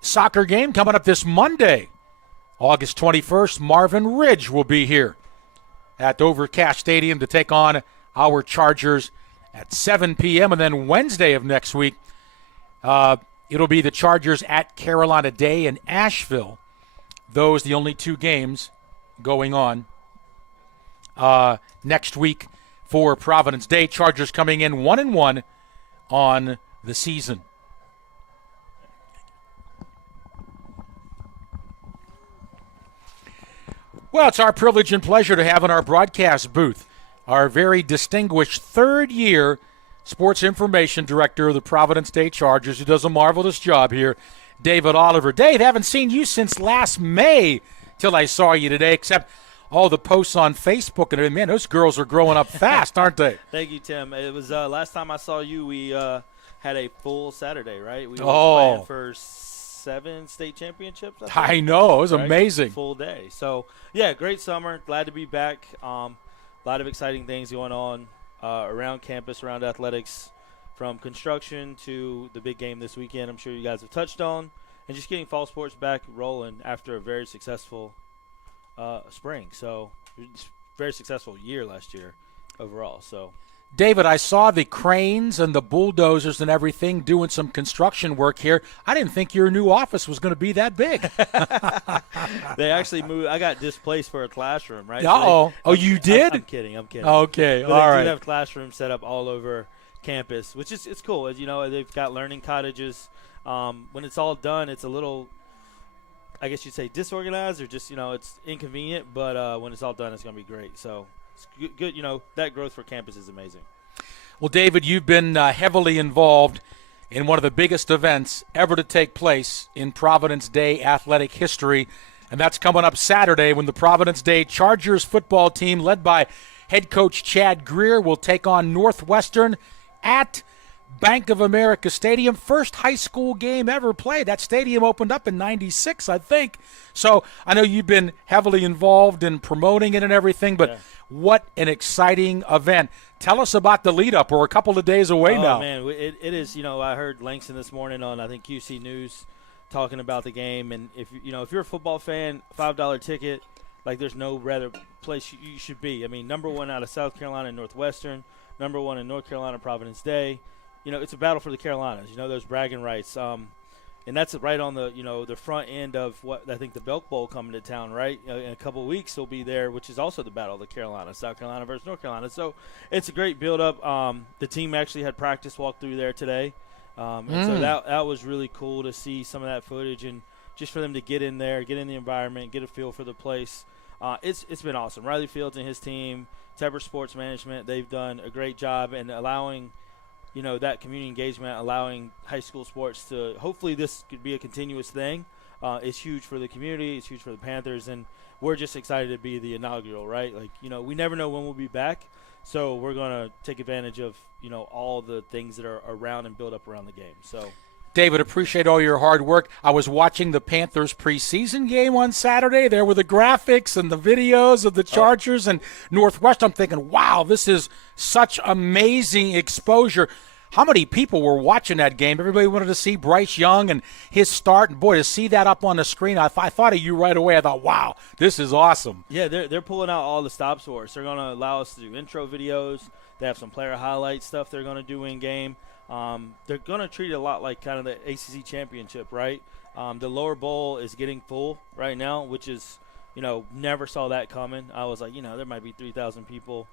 soccer game coming up this Monday, August 21st. Marvin Ridge will be here at Overcast Stadium to take on our Chargers at 7 p.m. And then Wednesday of next week, it'll be the Chargers at Carolina Day in Asheville. Those the only 2 games going on next week for Providence Day. Chargers coming in 1-1 on the season. Well, it's our privilege and pleasure to have in our broadcast booth our very distinguished third-year sports information director of the Providence Day Chargers, who does a marvelous job here, David Oliver. Dave, haven't seen you since last May till I saw you today, except all the posts on Facebook. And, man, those girls are growing up fast, aren't they? Thank you, Tim. It was last time I saw you, we had a full Saturday, right? We were playing for 7 state championships. I know. It was amazing. Full day. So, yeah, great summer. Glad to be back. A lot of exciting things going on around campus, around athletics, from construction to the big game this weekend I'm sure you guys have touched on, and just getting fall sports back rolling after a very successful spring. So, very successful year last year overall. So, David, I saw the cranes and the bulldozers and everything doing some construction work here. I didn't think your new office was going to be that big. They actually moved. I got displaced for a classroom, right? Uh-oh. Oh, you did? I'm kidding. Okay, but all right. They do have classrooms set up all over campus, which is it's cool. As you know, they've got learning cottages. When it's all done, it's a little, I guess you'd say, disorganized or just, it's inconvenient. But when it's all done, it's going to be great. So it's good. That growth for campus is amazing. Well, David, you've been heavily involved in one of the biggest events ever to take place in Providence Day athletic history, and that's coming up Saturday when the Providence Day Chargers football team, led by head coach Chad Greer, will take on Northwestern at Bank of America Stadium. First high school game ever played. That stadium opened up in '96, I think. So I know you've been heavily involved in promoting it and everything, but what an exciting event. Tell us about the lead-up. We're a couple of days away now. Oh, man, it is. I heard Langston this morning on, I think, QC News talking about the game. And if you're a football fan, $5 ticket, like there's no better place you should be. I mean, number one out of South Carolina and Northwestern, number one in North Carolina, Providence Day. It's a battle for the Carolinas. Those bragging rights. And that's right on the front end of what I think the Belk Bowl coming to town, right? In a couple of weeks they'll be there, which is also the battle of the Carolinas, South Carolina versus North Carolina. So it's a great build-up. The team actually had practice walk through there today. And so that was really cool to see some of that footage and just for them to get in there, get in the environment, get a feel for the place. It's been awesome. Riley Fields and his team, Tepper Sports Management, they've done a great job in allowing that community engagement, allowing high school sports to – hopefully this could be a continuous thing. It's huge for the community. It's huge for the Panthers. And we're just excited to be the inaugural, right? Like, we never know when we'll be back. So we're going to take advantage of, all the things that are around and build up around the game. So – David, appreciate all your hard work. I was watching the Panthers preseason game on Saturday. There were the graphics and the videos of the Chargers and Northwest. I'm thinking, wow, this is such amazing exposure. How many people were watching that game? Everybody wanted to see Bryce Young and his start. And, boy, to see that up on the screen, I thought of you right away. I thought, wow, this is awesome. Yeah, they're pulling out all the stops for us. They're going to allow us to do intro videos. They have some player highlight stuff they're going to do in-game. They're going to treat it a lot like kind of the ACC championship, right? The lower bowl is getting full right now, which is, never saw that coming. I was like, there might be 3,000 people.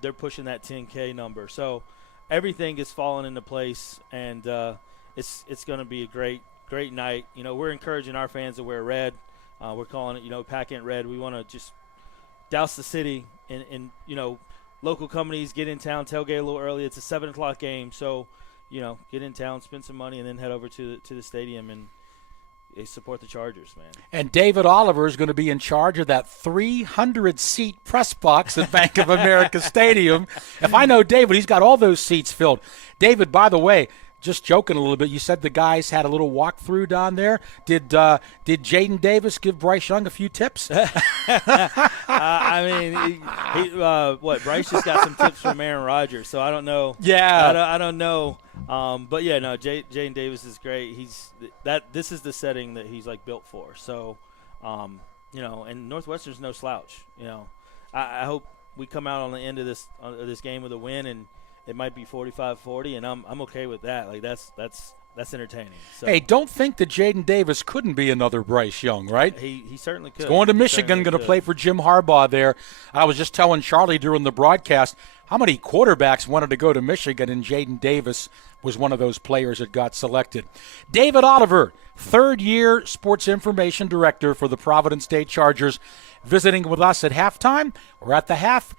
They're pushing that 10K number. So everything is falling into place, and it's going to be a great night. We're encouraging our fans to wear red. We're calling it, pack in red. We want to just douse the city and local companies get in town, tailgate a little early. It's a 7 o'clock game, so get in town, spend some money, and then head over to the stadium and support the Chargers, man. And David Oliver is going to be in charge of that 300-seat press box at Bank of America Stadium. If I know David, he's got all those seats filled. David, by the way, just joking a little bit, you said the guys had a little walkthrough down there. Did Jaden Davis give Bryce Young a few tips? I mean, Bryce just got some tips from Aaron Rodgers, so I don't know. Yeah. I don't know. But, yeah, no, Jaden Davis is great. This is the setting that he's, built for. So, and Northwestern's no slouch. I hope we come out on the end of this game with a win, and it might be 45-40, and I'm okay with that. That's entertaining. So. Hey, don't think that Jaden Davis couldn't be another Bryce Young, right? He certainly could. He's going to Michigan, going to play for Jim Harbaugh there. I was just telling Charlie during the broadcast how many quarterbacks wanted to go to Michigan, and Jaden Davis was one of those players that got selected. David Oliver, third-year sports information director for the Providence Day Chargers, visiting with us at halftime. We're at the half.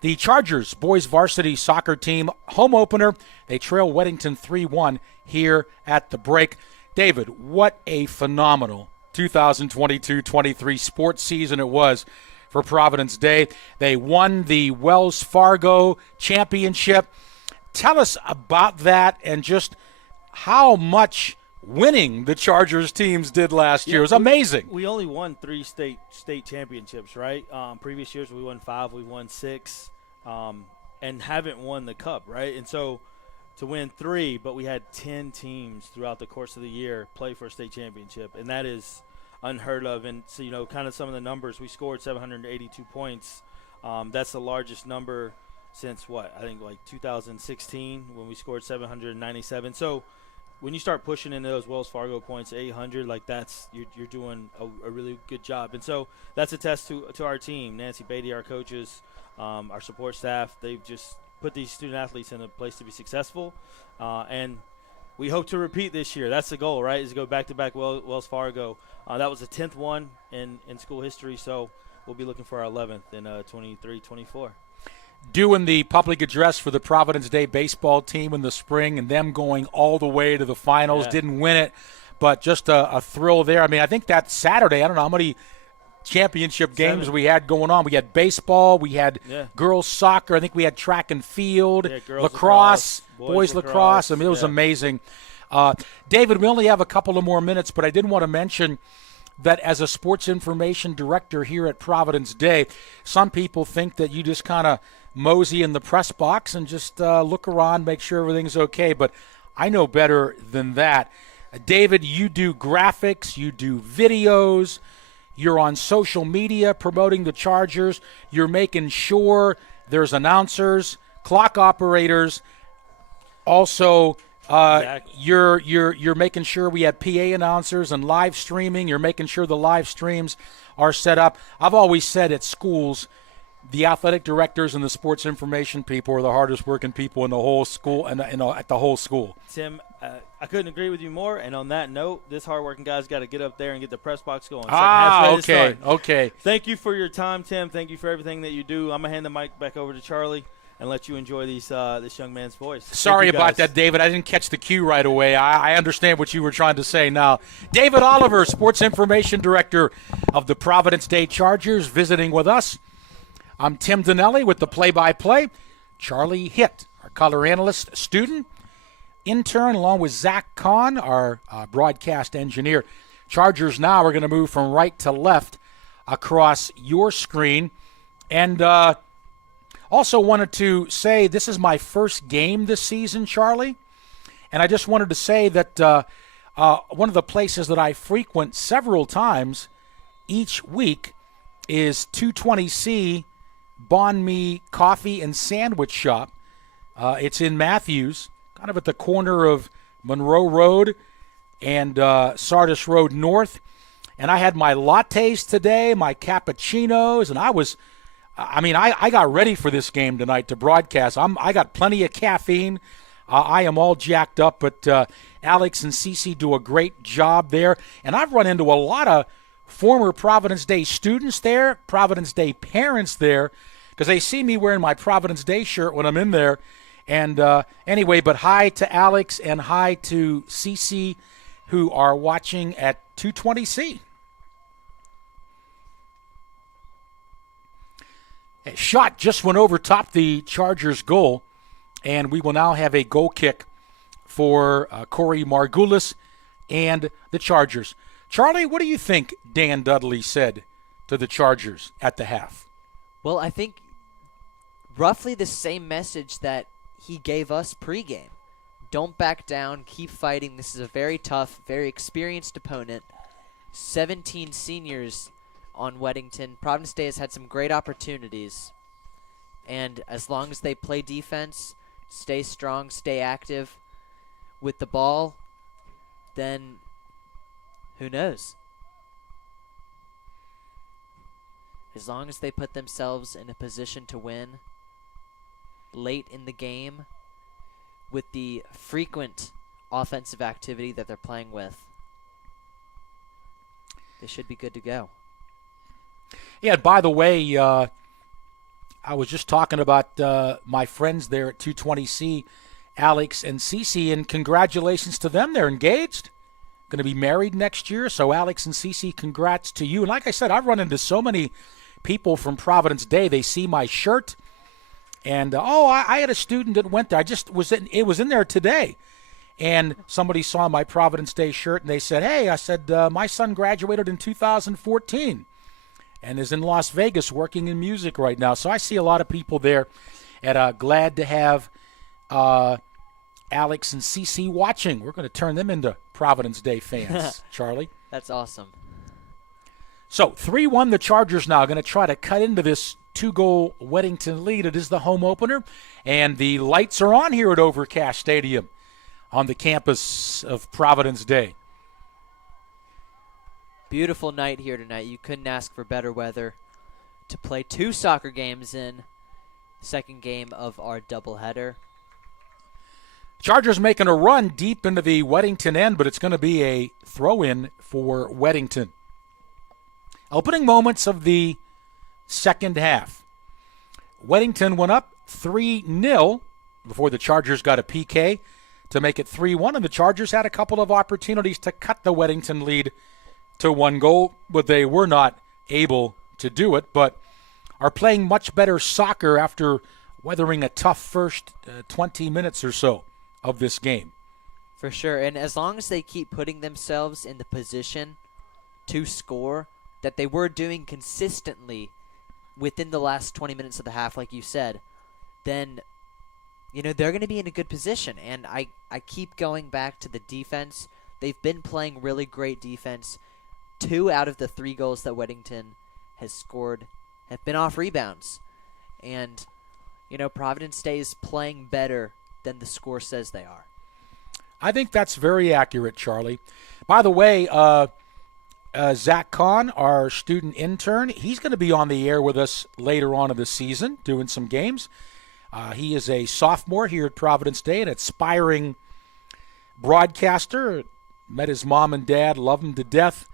The Chargers boys varsity soccer team home opener. They trail Weddington 3-1 here at the break. David, what a phenomenal 2022-23 sports season it was for Providence Day. They won the Wells Fargo Championship. Tell us about that and just how much winning the Chargers teams did last year. It was amazing. We only won 3 state championships, right? Previous years we won 5, we won 6. And haven't won the cup, right? And so to win 3, but we had 10 teams throughout the course of the year play for a state championship, and that is unheard of. And so, kind of some of the numbers, we scored 782 points. That's the largest number since I think 2016 when we scored 797. So when you start pushing into those Wells Fargo points, 800, that's you're doing a really good job. And so that's a test to our team. Nancy Beatty, our coaches, our support staff, they've just put these student athletes in a place to be successful, and we hope to repeat this year. That's the goal, right, is to go back-to-back Wells Fargo. That was the 10th one in school history, so we'll be looking for our 11th in 23-24. Doing the public address for the Providence Day baseball team in the spring and them going all the way to the finals. Yeah. Didn't win it, but just a thrill there. I mean, I think that Saturday, I don't know how many championship games 7. we had going on. We had baseball, we had Yeah. girls soccer, I think we had track and field, Yeah, girls lacrosse, lacrosse, boys lacrosse. I mean, it was yeah. amazing. David, we only have a couple of more minutes, but I did want to mention that as a sports information director here at Providence Day, some people think that you just kind of mosey in the press box and just look around, make sure everything's okay, but I know better than that. David, you do graphics, you do videos, you're on social media promoting the Chargers, you're making sure there's announcers, clock operators, also Exactly. you're making sure we have PA announcers and live streaming. You're making sure the live streams are set up. I've always said at schools, the athletic directors and the sports information people are the hardest working people in the whole school and at the whole school. Tim, I couldn't agree with you more. And on that note, this hardworking guy's got to get up there and get the press box going. Second half's ready to start. Okay. Thank you for your time, Tim. Thank you for everything that you do. I'm going to hand the mic back over to Charlie and let you enjoy this young man's voice. Sorry Thank you, about guys. that, David. I didn't catch the cue right away. I understand what you were trying to say now. David Oliver, Sports Information Director of the Providence Day Chargers, visiting with us. I'm Tim Donnelly with the play-by-play. Charlie Hitt, our color analyst, student, intern, along with Zach Kahn, our broadcast engineer. Chargers now are going to move from right to left across your screen. And also wanted to say this is my first game this season, Charlie. And I just wanted to say that one of the places that I frequent several times each week is 220C Bon Mi Coffee and Sandwich Shop. It's in Matthews, kind of at the corner of Monroe Road and Sardis Road North. And I had my lattes today, my cappuccinos, and I got ready for this game tonight to broadcast. I got plenty of caffeine. I am all jacked up, but Alex and Cece do a great job there. And I've run into a lot of former Providence Day students there, Providence Day parents there, because they see me wearing my Providence Day shirt when I'm in there. And anyway, but hi to Alex and hi to Cece, who are watching at 220C. A shot just went over top the Chargers' goal, and we will now have a goal kick for Corey Margulis and the Chargers. Charlie, what do you think Dan Dudley said to the Chargers at the half? Well, I think roughly the same message that he gave us pregame. Don't back down. Keep fighting. This is a very tough, very experienced opponent. 17 seniors on Weddington. Providence Day has had some great opportunities. And as long as they play defense, stay strong, stay active with the ball, then who knows? As long as they put themselves in a position to win late in the game with the frequent offensive activity that they're playing with, they should be good to go. Yeah, by the way, I was just talking about my friends there at 220C, Alex and Cece, and congratulations to them. They're engaged, going to be married next year. So Alex and Cece, congrats to you. And like I said, I've run into so many people from Providence Day. They see my shirt, and I had a student that went there. It was in there today. And somebody saw my Providence Day shirt, and they said, hey, I said, my son graduated in 2014 and is in Las Vegas working in music right now. So I see a lot of people there, and glad to have Alex and Cece watching. We're going to turn them into Providence Day fans, Charlie. That's awesome. So 3-1 the Chargers now going to try to cut into this 2-goal Weddington lead. It is the home opener, and the lights are on here at Overcast Stadium on the campus of Providence Day. Beautiful night here tonight. You couldn't ask for better weather to play 2 soccer games in. Second game of our doubleheader. Chargers making a run deep into the Weddington end, but it's going to be a throw-in for Weddington. Opening moments of the second half. Weddington went up 3-0 before the Chargers got a PK to make it 3-1, and the Chargers had a couple of opportunities to cut the Weddington lead to 1 goal, but they were not able to do it, but are playing much better soccer after weathering a tough first 20 minutes or so of this game. For sure, and as long as they keep putting themselves in the position to score that they were doing consistently within the last 20 minutes of the half, like you said, then they're going to be in a good position. And I keep going back to the defense. They've been playing really great defense. 2 out of the 3 goals that Weddington has scored have been off rebounds. And, Providence stays playing better than the score says they are. I think that's very accurate, Charlie. By the way, Zach Kahn, our student intern, he's going to be on the air with us later on in the season doing some games. He is a sophomore here at Providence Day, an aspiring broadcaster. Met his mom and dad, love him to death.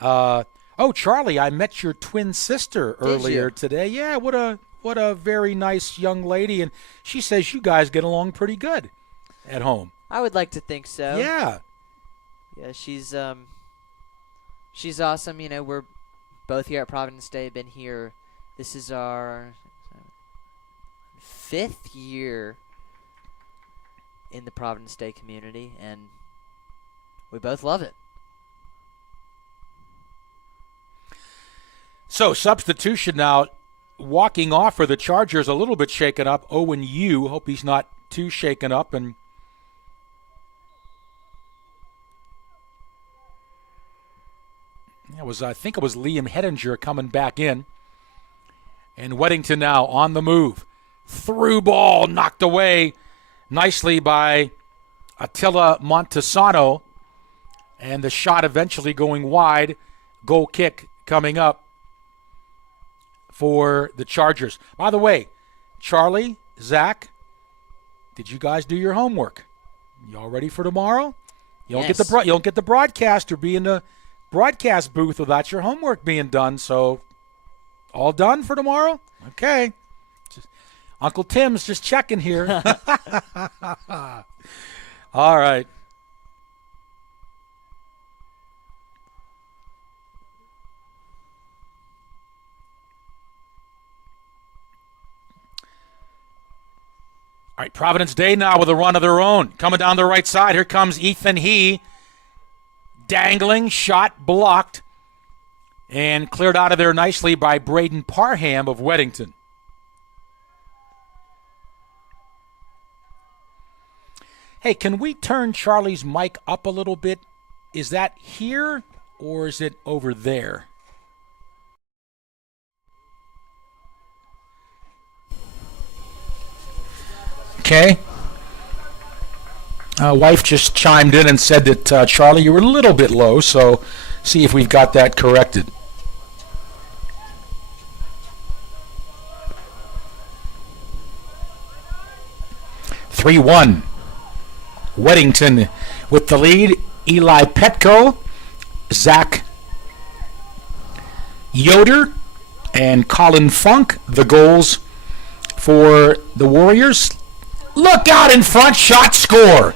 Charlie, I met your twin sister earlier today. Yeah, what a very nice young lady, and she says you guys get along pretty good at home. I would like to think so. Yeah. Yeah, she's awesome. We're both here at Providence Day. Been here. This is our 5th year in the Providence Day community, and we both love it. So, substitution now. Walking off for the Chargers, a little bit shaken up. Owen Yu, hope he's not too shaken up. And I think it was Liam Hedinger coming back in. And Weddington now on the move. Through ball, knocked away nicely by Attila Montesano. And the shot eventually going wide. Goal kick coming up for the Chargers. By the way, Charlie, Zach, did you guys do your homework? Y'all ready for tomorrow? You don't get the broadcaster be in the broadcast booth without your homework being done. So, all done for tomorrow? Okay. Uncle Tim's just checking here. All right. All right, Providence Day now with a run of their own. Coming down the right side, here comes Ethan He. Dangling, shot blocked, and cleared out of there nicely by Braden Parham of Weddington. Hey, can we turn Charlie's mic up a little bit? Is that here or is it over there? Okay. Wife just chimed in and said that, Charlie, you were a little bit low, so see if we've got that corrected. (3-1). Weddington with the lead. Eli Petco, Zach Yoder, and Colin Funk, the goals for the Warriors. Look out in front, shot, score.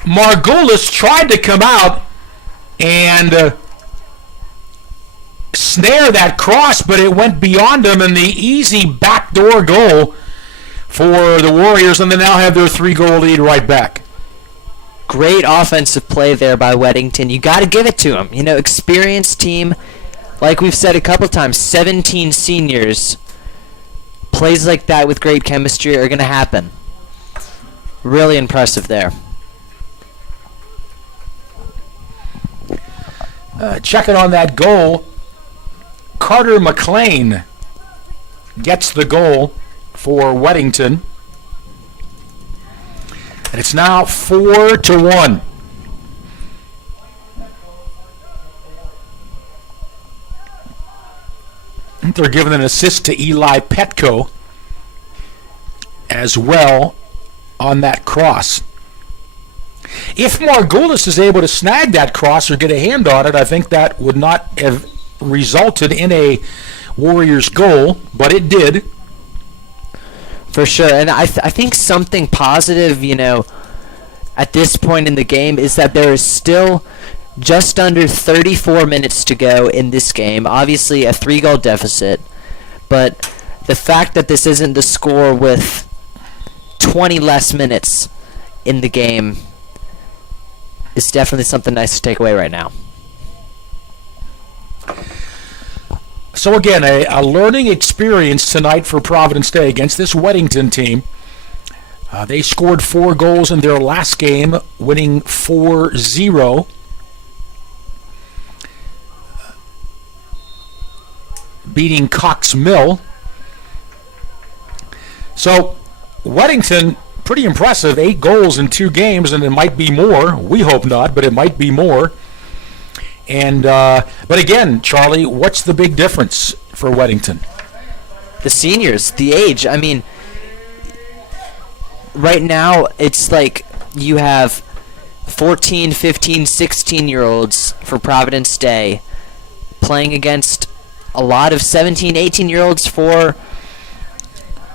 Margulis tried to come out and snare that cross, but it went beyond him, and the easy backdoor goal for the Warriors, and they now have their 3-goal lead right back. Great offensive play there by Weddington. You got to give it to them. Experienced team, like we've said a couple times, 17 seniors. Plays like that with great chemistry are going to happen. Really impressive there. Checking on that goal, Carter McLean gets the goal for Weddington. And it's now 4-1. They're giving an assist to Eli Petco as well on that cross. If Margulis is able to snag that cross or get a hand on it, I think that would not have resulted in a Warriors goal, but it did. For sure, and I think something positive, at this point in the game is that there is still just under 34 minutes to go in this game. Obviously, a 3-goal deficit, but the fact that this isn't the score with 20 less minutes in the game is definitely something nice to take away right now. So again, a learning experience tonight for Providence Day against this Weddington team. They scored 4 goals in their last game, winning 4-0. Beating Cox Mill. So Weddington, pretty impressive, 8 goals in 2 games, and it might be more. We hope not, but it might be more. And but again, Charlie, what's the big difference for Weddington? The seniors, the age. I mean, right now it's like you have 14, 15, 16-year-olds for Providence Day playing against a lot of 17, 18-year-olds for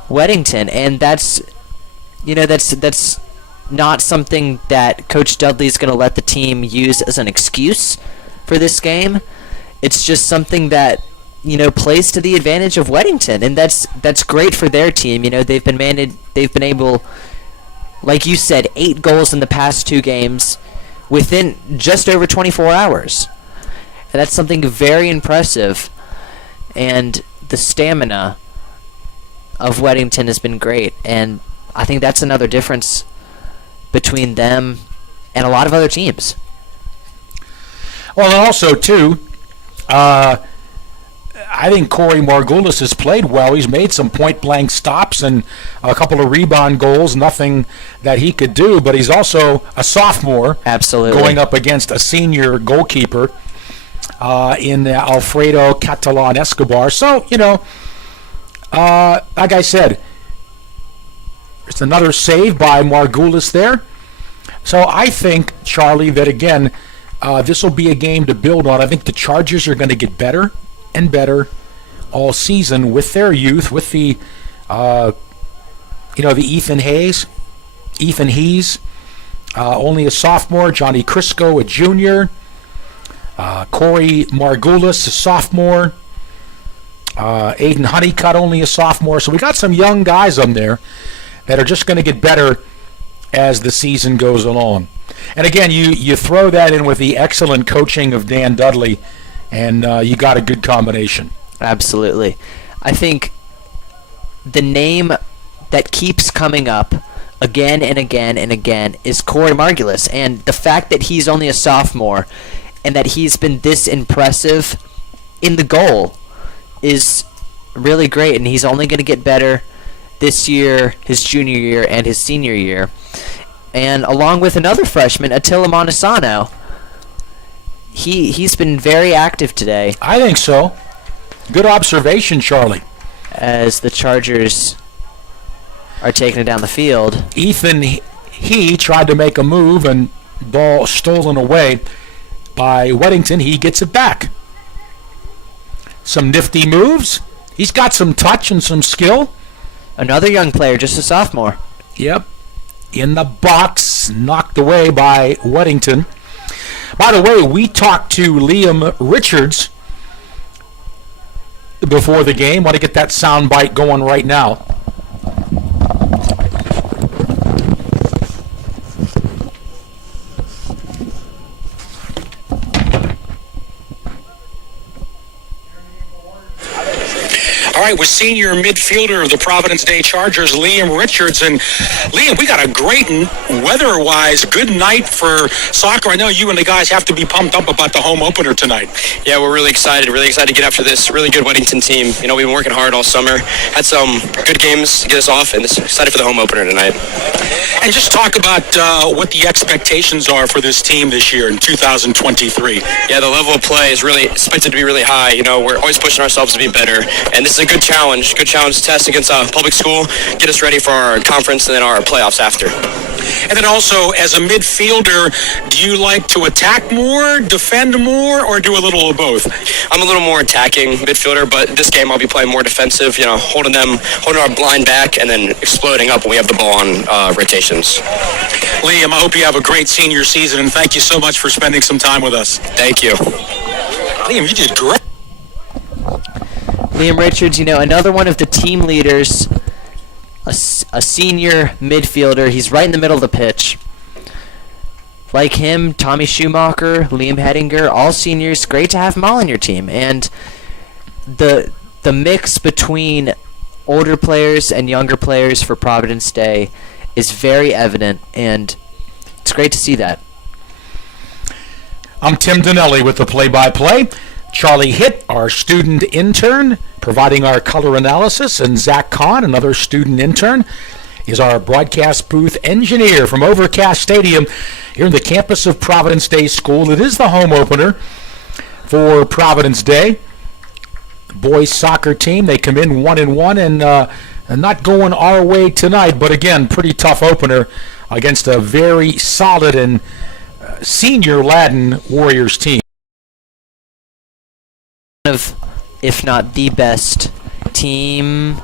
Weddington, and that's not something that Coach Dudley's going to let the team use as an excuse for this game. It's just something that plays to the advantage of Weddington, and that's great for their team. They've been able, like you said, 8 goals in the past 2 games within just over 24 hours, and that's something very impressive. And the stamina of Weddington has been great, and I think that's another difference between them and a lot of other teams. Well, and also, too, I think Corey Margulis has played well. He's made some point-blank stops and a couple of rebound goals, nothing that he could do, but he's also a sophomore. Absolutely. Going up against a senior goalkeeper in Alfredo Catalan Escobar. So, like I said, it's another save by Margulis there. So I think, Charlie, that again, this will be a game to build on. I think the Chargers are going to get better and better all season with their youth, with the, the Ethan Hayes, only a sophomore, Johnny Crisco, a junior, Corey Margulis, a sophomore, Aiden Honeycutt, only a sophomore. So we got some young guys on there that are just going to get better as the season goes along. And again, you throw that in with the excellent coaching of Dan Dudley, and you got a good combination. Absolutely. I think the name that keeps coming up again and again and again is Corey Margulis, and the fact that he's only a sophomore and that he's been this impressive in the goal is really great, and he's only going to get better this year, his junior year, and his senior year. And along with another freshman, Attila Montesano, he's been very active today. I think so. Good observation, Charlie. As the Chargers are taking it down the field. Ethan, he tried to make a move, and ball stolen away by Weddington. He gets it back. Some nifty moves. He's got some touch and some skill. Another young player, just a sophomore. Yep. In the box, knocked away by Weddington. By the way, we talked to Liam Richards before the game. Want to get that sound bite going right now. All right, with senior midfielder of the Providence Day Chargers, Liam Richards. And Liam, we got a great weather-wise good night for soccer. I know you and the guys have to be pumped up about the home opener tonight. Yeah, we're really excited to get after this really good Weddington team. We've been working hard all summer, had some good games to get us off, and excited for the home opener tonight. And just talk about what the expectations are for this team this year in 2023. Yeah, the level of play is really expected to be really high. We're always pushing ourselves to be better, and this is a good good challenge to test against a public school, get us ready for our conference and then our playoffs after. And then also, as a midfielder, do you like to attack more, defend more, or do a little of both? I'm a little more attacking midfielder, but this game I'll be playing more defensive, holding our blind back and then exploding up when we have the ball on rotations. Liam, I hope you have a great senior season, and thank you so much for spending some time with us. Thank you. Liam, you did great. Liam Richards, another one of the team leaders, a senior midfielder. He's right in the middle of the pitch. Like him, Tommy Schumacher, Liam Hedinger, all seniors. Great to have them all on your team. And the mix between older players and younger players for Providence Day is very evident, and it's great to see that. I'm Tim Donnelly with the play-by-play. Charlie Hitt, our student intern, providing our color analysis, and Zach Kahn, another student intern, is our broadcast booth engineer from Overcast Stadium here in the campus of Providence Day School. It is the home opener for Providence Day. Boys soccer team, they come in 1-1 and not going our way tonight, but again, pretty tough opener against a very solid and senior Latin Warriors team. One of, if not the best team,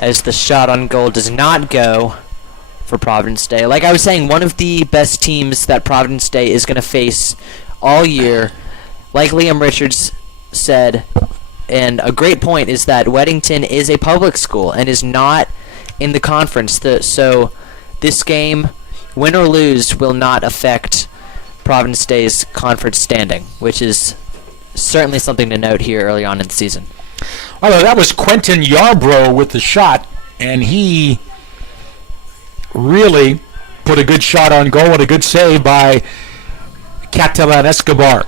as the shot on goal does not go for Providence Day. Like I was saying, one of the best teams that Providence Day is going to face all year. Like Liam Richards said, and a great point is that Weddington is a public school and is not in the conference. So this game, win or lose, will not affect Providence Day's conference standing, which is certainly something to note here early on in the season. Although that was Quentin Yarbrough with the shot, and he really put a good shot on goal and a good save by Catalan Escobar.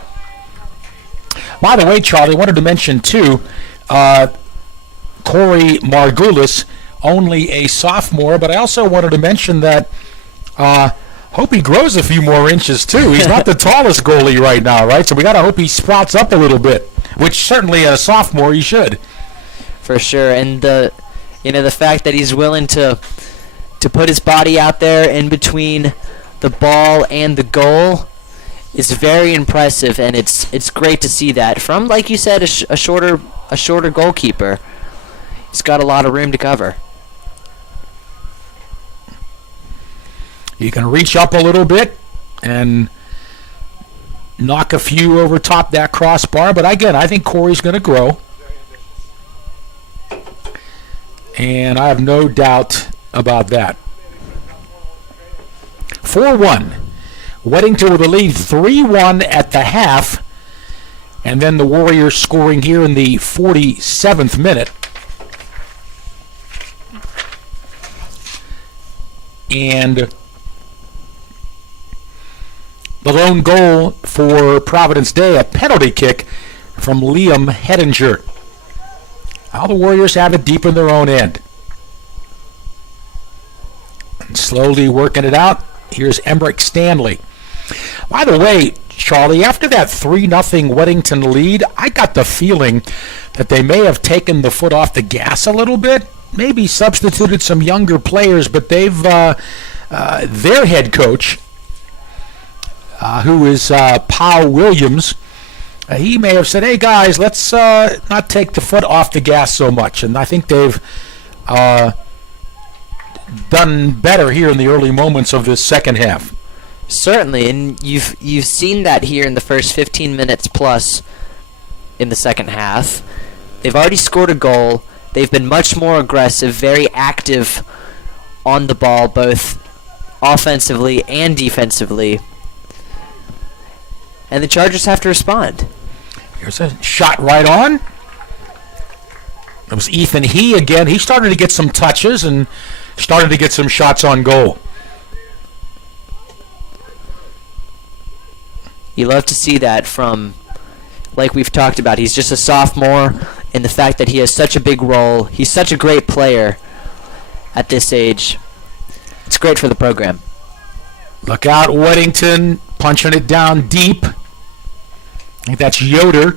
By the way, Charlie, I wanted to mention, too, Corey Margulis, only a sophomore, but I also wanted to mention that hope he grows a few more inches, too. He's not the tallest goalie right now, right? So we got to hope he sprouts up a little bit, which certainly a sophomore he should. For sure, and the fact that he's willing to put his body out there in between the ball and the goal is very impressive, and it's great to see that from, like you said, a shorter goalkeeper. He's got a lot of room to cover. You can reach up a little bit and knock a few over top that crossbar, but again, I think Corey's going to grow. And I have no doubt about that. 4-1. Weddington with the lead 3-1 at the half. And then the Warriors scoring here in the 47th minute. And the lone goal for Providence Day, a penalty kick from Liam Hedinger. Now the Warriors have it deep in their own end. And slowly working it out. Here's Emmerich Stanley. By the way, Charlie, after that 3-0 Weddington lead, I got the feeling that they may have taken the foot off the gas a little bit, maybe substituted some younger players, but they've their head coach, who is Powell Williams, he may have said, hey, guys, let's not take the foot off the gas so much. And I think they've done better here in the early moments of this second half. Certainly, and you've seen that here in the first 15 minutes plus in the second half. They've already scored a goal. They've been much more aggressive, very active on the ball, both offensively and defensively. And the Chargers have to respond. Here's a shot right on. It was Ethan He again. He started to get some touches and started to get some shots on goal. You love to see that from, like we've talked about, he's just a sophomore, and the fact that he has such a big role. He's such a great player at this age. It's great for the program. Look out, Weddington punching it down deep. I think that's Yoder.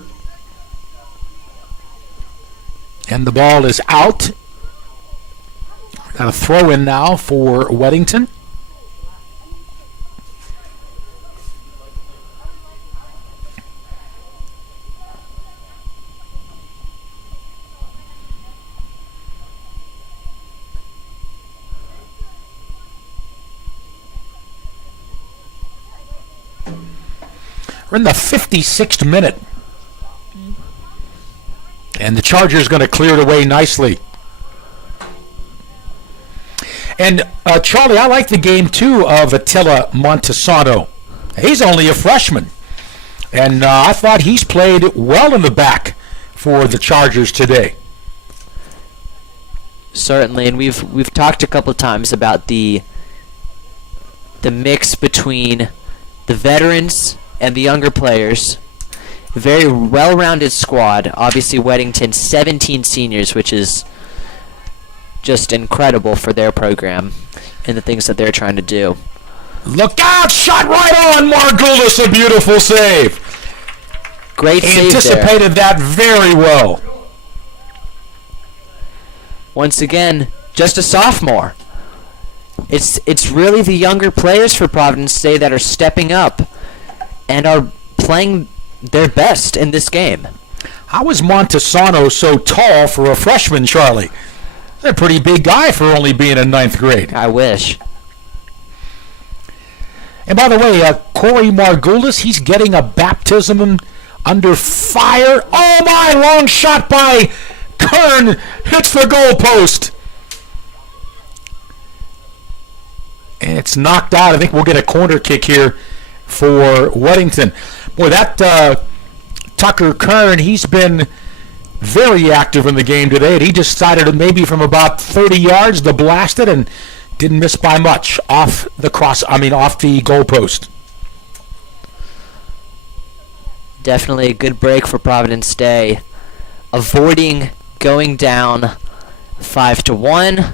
And the ball is out. Got a throw in now for Weddington. We're in the 56th minute. And the Chargers going to clear it away nicely. And, Charlie, I like the game, too, of Attila Montesano. He's only a freshman. And I thought he's played well in the back for the Chargers today. Certainly, and we've talked a couple times about the mix between the veterans and the younger players. Very well-rounded squad. Obviously, Weddington, 17 seniors, which is just incredible for their program and the things that they're trying to do. Look out! Shot right on! Margulis, a beautiful save. Great save anticipated there. That very well. Once again, just a sophomore. It's really the younger players for Providence today that are stepping up and are playing their best in this game. How is Montesano so tall for a freshman, Charlie? He's a pretty big guy for only being in 9th grade. I wish. And by the way, Corey Margulis, he's getting a baptism under fire. Oh my, long shot by Kern, hits the goalpost. And it's knocked out. I think we'll get a corner kick here for Weddington. Boy, that Tucker Kern, he's been very active in the game today. And he just decided to maybe from about 30 yards to blast it and didn't miss by much off the goalpost. Definitely a good break for Providence Day, avoiding going down 5-1.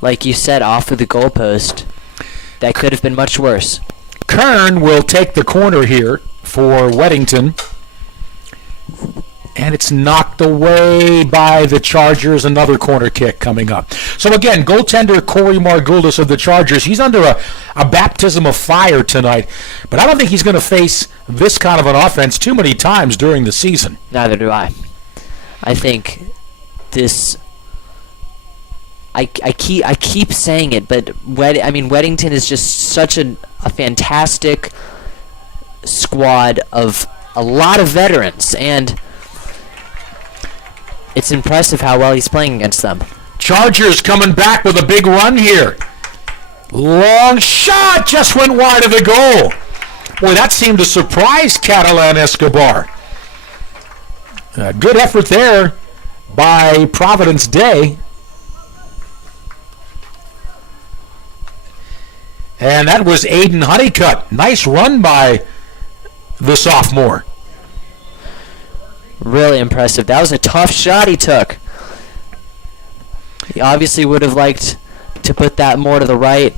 Like you said, off of the goalpost. That could have been much worse. Kern will take the corner here for Weddington. And it's knocked away by the Chargers. Another corner kick coming up. So again, goaltender Corey Margulis of the Chargers, he's under a baptism of fire tonight. But I don't think he's going to face this kind of an offense too many times during the season. Neither do I. I think this... I keep saying it, but Weddington is just such a fantastic squad of a lot of veterans, and it's impressive how well he's playing against them. Chargers coming back with a big run here. Long shot just went wide of the goal. Boy, that seemed to surprise Catalan Escobar. Good effort there by Providence Day. And that was Aiden Honeycutt. Nice run by the sophomore. Really impressive. That was a tough shot he took. He obviously would have liked to put that more to the right,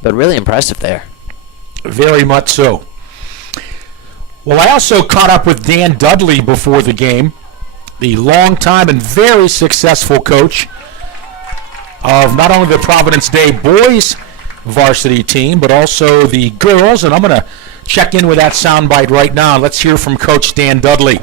but really impressive there. Very much so. Well, I also caught up with Dan Dudley before the game, the longtime and very successful coach of not only the Providence Day boys varsity team, but also the girls, and I'm going to check in with that soundbite right now. Let's hear from Coach Dan Dudley.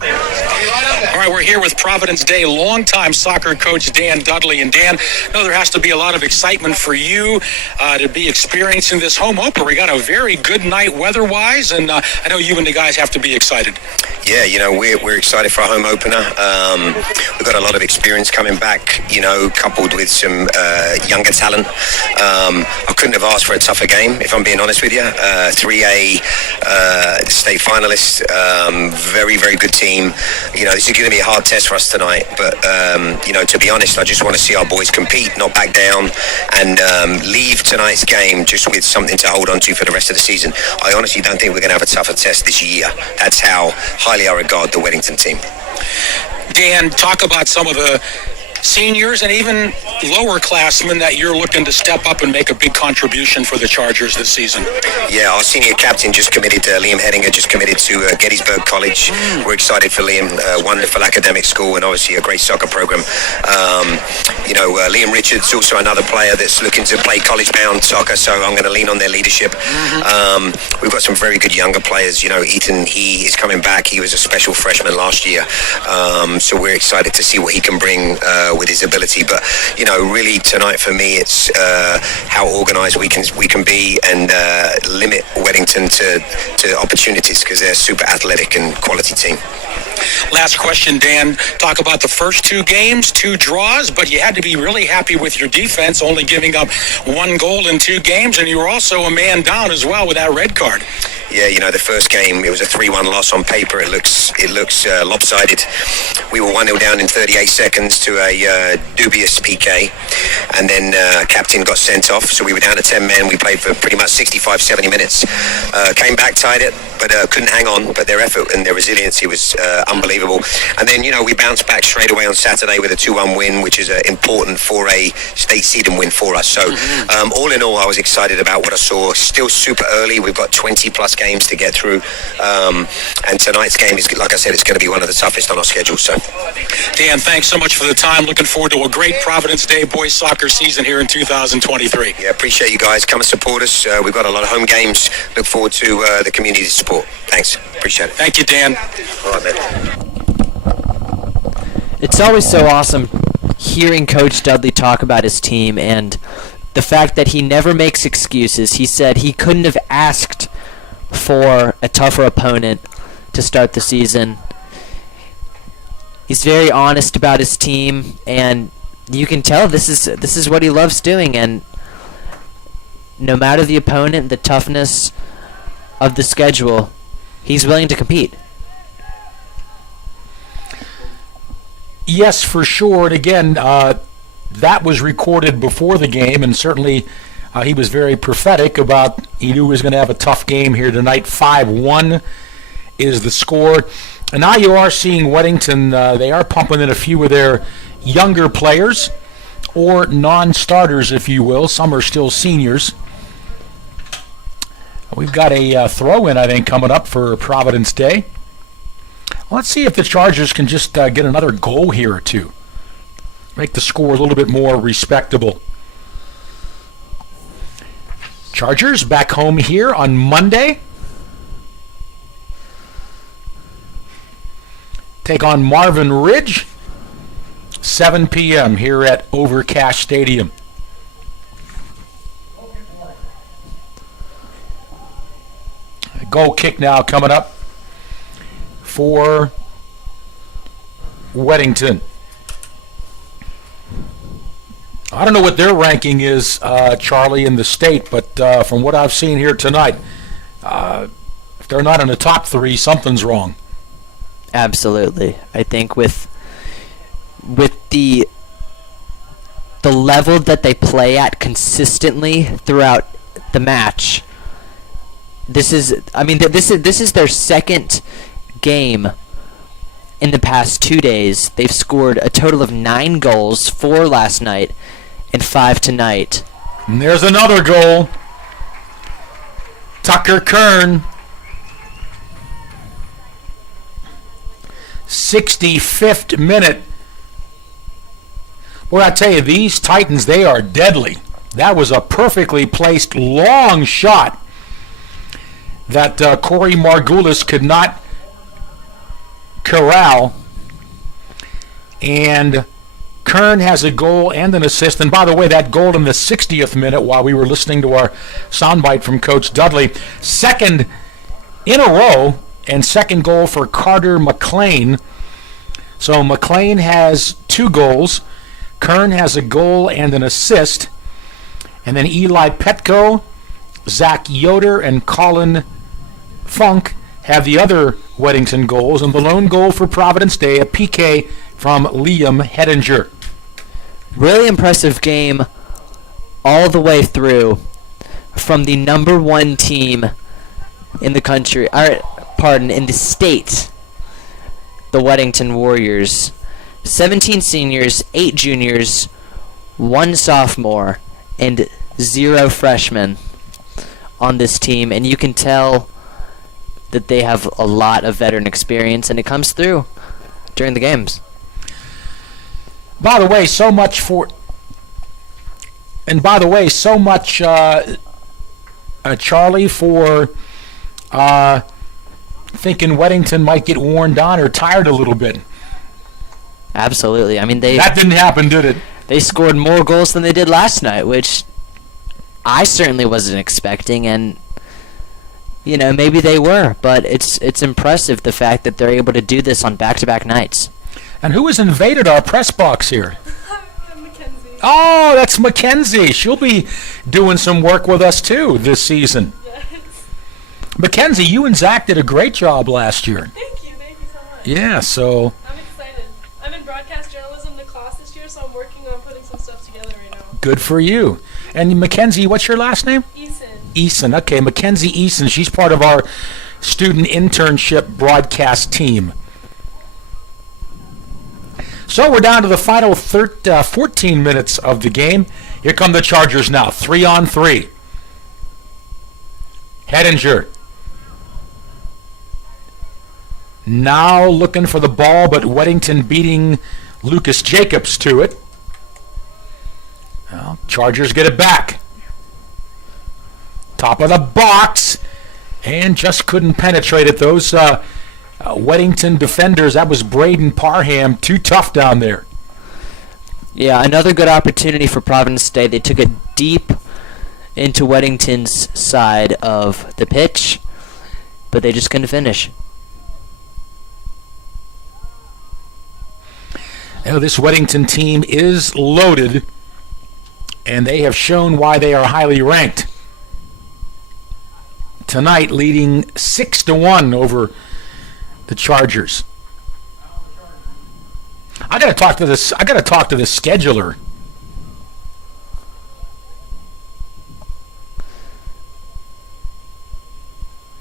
All right, we're here with Providence Day longtime soccer coach Dan Dudley. And Dan, I know there has to be a lot of excitement for you to be experiencing this home opener. We got a very good night weather-wise, and I know you and the guys have to be excited. Yeah, we're excited for our home opener. We've got a lot of experience coming back, coupled with some younger talent. I couldn't have asked for a tougher game, if I'm being honest with you. 3A state finalists, very, very good team. This is going to be a hard test for us tonight, but, to be honest, I just want to see our boys compete, not back down, and leave tonight's game just with something to hold on to for the rest of the season. I honestly don't think we're going to have a tougher test this year. That's how highly I regard the Weddington team. Dan, talk about some of the seniors and even lower classmen that you're looking to step up and make a big contribution for the Chargers this season? Yeah, our senior captain just committed, Liam Hedinger just committed to Gettysburg College. We're excited for Liam, wonderful academic school and obviously a great soccer program. Liam Richards, also another player that's looking to play college-bound soccer, so I'm going to lean on their leadership. We've got some very good younger players. Ethan, he is coming back. He was a special freshman last year, so we're excited to see what he can bring with his ability. But, really tonight for me, it's how organized we can be and limit Weddington to opportunities because they're a super athletic and quality team. Last question, Dan. Talk about the first 2 games, 2 draws, but you had to be really happy with your defense, only giving up 1 goal in 2 games, and you were also a man down as well with that red card. Yeah, the first game, it was a 3-1 loss on paper. It looks lopsided. We were 1-0 down in 38 seconds to a dubious PK, and then captain got sent off, so we were down to 10 men. We played for pretty much 65, 70 minutes. Came back, tied it, but couldn't hang on. But their effort and their resiliency was unbelievable. And then, we bounced back straight away on Saturday with a 2-1 win, which is important for a state seeding win for us. So all in all, I was excited about what I saw. Still super early. We've got 20-plus games to get through. And tonight's game is, like I said, it's going to be one of the toughest on our schedule. So, Dan, thanks so much for the time. Looking forward to a great Providence Day boys soccer season here in 2023. Yeah, appreciate you guys. Come and support us. We've got a lot of home games. Look forward to the community support. Thanks. Appreciate it. Thank you, Dan. All right, man. It's always so awesome hearing Coach Dudley talk about his team and the fact that he never makes excuses. He said he couldn't have asked for a tougher opponent to start the season. He's very honest about his team, and you can tell this is what he loves doing. And no matter the opponent, the toughness of the schedule, he's willing to compete. Yes, for sure. And again, that was recorded before the game, and certainly he was very prophetic about he knew he was going to have a tough game here tonight. 5-1 is the score. And now you are seeing Weddington, they are pumping in a few of their younger players, or non-starters, if you will. Some are still seniors. We've got a throw-in, I think, coming up for Providence Day. Let's see if the Chargers can just get another goal here or two. Make the score a little bit more respectable. Chargers back home here on Monday. Take on Marvin Ridge. 7 p.m. here at Overcash Stadium. A goal kick now coming up for Weddington. I don't know what their ranking is, Charlie, in the state, but from what I've seen here tonight, if they're not in the top 3, something's wrong. Absolutely. I think with the level that they play at consistently throughout the match, this is their second game in the past 2 days. They've scored a total of 9 goals, 4 last night and 5 tonight. And there's another goal. Tucker Kern. 65th minute. Boy, I tell you, these Titans, they are deadly. That was a perfectly placed long shot that Corey Margulis could not corral. And Kern has a goal and an assist. And by the way, that goal in the 60th minute while we were listening to our soundbite from Coach Dudley, second in a row, and second goal for Carter McLean. So McLean has 2 goals. Kern has a goal and an assist. And then Eli Petko, Zach Yoder, and Colin Funk have the other Weddington goals. And the lone goal for Providence Day, a PK from Liam Hedinger. Really impressive game all the way through from the number 1 team in the country, in the state, the Weddington Warriors. 17 seniors, 8 juniors, 1 sophomore, and 0 freshmen on this team, and you can tell that they have a lot of veteran experience, and it comes through during the games. By the way, so much, Charlie, for thinking Weddington might get worn down or tired a little bit. Absolutely. I mean, that didn't happen, did it? They scored more goals than they did last night, which I certainly wasn't expecting, and maybe they were, but it's impressive the fact that they're able to do this on back-to-back nights. And who has invaded our press box here? Mackenzie. Oh, that's Mackenzie. She'll be doing some work with us too this season. Yes. Mackenzie, you and Zach did a great job last year. Thank you so much. Yeah, so I'm excited. I'm in broadcast journalism, the class this year, so I'm working on putting some stuff together right now. good for you. And Mackenzie, what's your last name? Eason. Okay, Mackenzie Eason. She's part of our student internship broadcast team. So we're down to the final 14 minutes of the game. Here come the Chargers now, 3-on-3. Hedinger. Now looking for the ball, but Weddington beating Lucas Jacobs to it. Well, Chargers get it back. Top of the box. And just couldn't penetrate it. Those Weddington defenders, that was Braden Parham, too tough down there. Yeah, another good opportunity for Providence State. They took it deep into Weddington's side of the pitch, but they just couldn't finish. Now, this Weddington team is loaded, and they have shown why they are highly ranked. Tonight, leading 6-1 over the Chargers. I gotta talk to this. I gotta talk to the scheduler.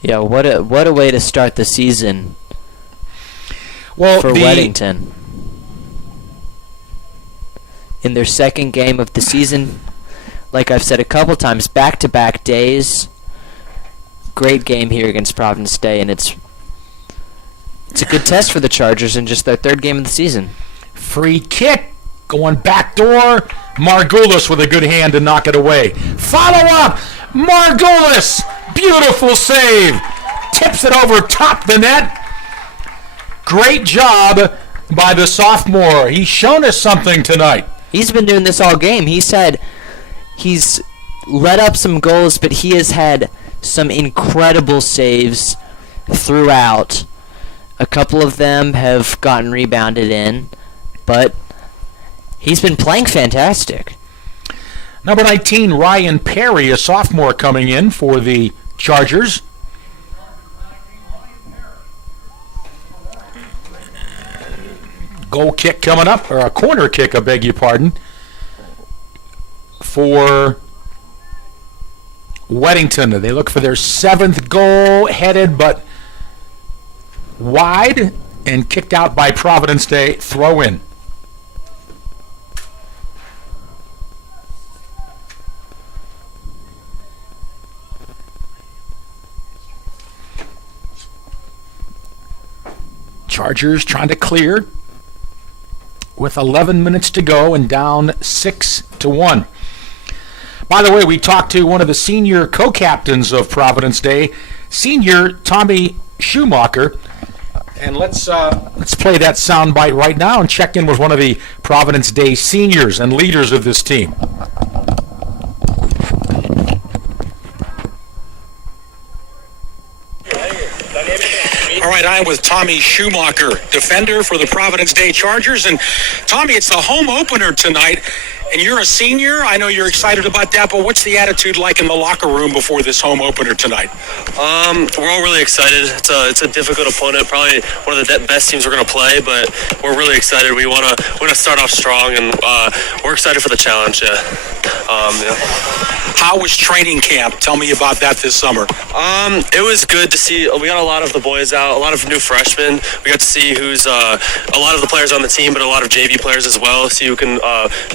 Yeah, what a way to start the season. Well, for Weddington. In their second game of the season, like I've said a couple times, back-to-back days. Great game here against Providence State, and it's a good test for the Chargers in just their third game of the season. Free kick, going back door. Margulis with a good hand to knock it away. Follow up, Margulis, beautiful save. Tips it over top the net. Great job by the sophomore. He's shown us something tonight. He's been doing this all game. He said he's let up some goals, but he has had some incredible saves throughout. A couple of them have gotten rebounded in, but he's been playing fantastic. Number 19, Ryan Perry, a sophomore coming in for the Chargers. Goal kick coming up, or a corner kick, I beg your pardon, for Weddington. They look for their 7th goal, headed but wide and kicked out by Providence Day. Throw in. Chargers trying to clear with 11 minutes to go and down 6-1. By the way, we talked to one of the senior co-captains of Providence Day, senior Tommy Schumacher, and let's play that soundbite right now and check in with one of the Providence Day seniors and leaders of this team. All right, I'm with Tommy Schumacher, defender for the Providence Day Chargers. And Tommy, it's the home opener tonight, and you're a senior. I know you're excited about that, but what's the attitude like in the locker room before this home opener tonight? We're all really excited. It's a difficult opponent, probably one of the best teams we're going to play, but we're really excited. We want to start off strong, and we're excited for the challenge. Yeah. Yeah. How was training camp? Tell me about that this summer. It was good to see. We got a lot of the boys out, a lot of new freshmen. We got to see who's a lot of the players on the team, but a lot of JV players as well. See who can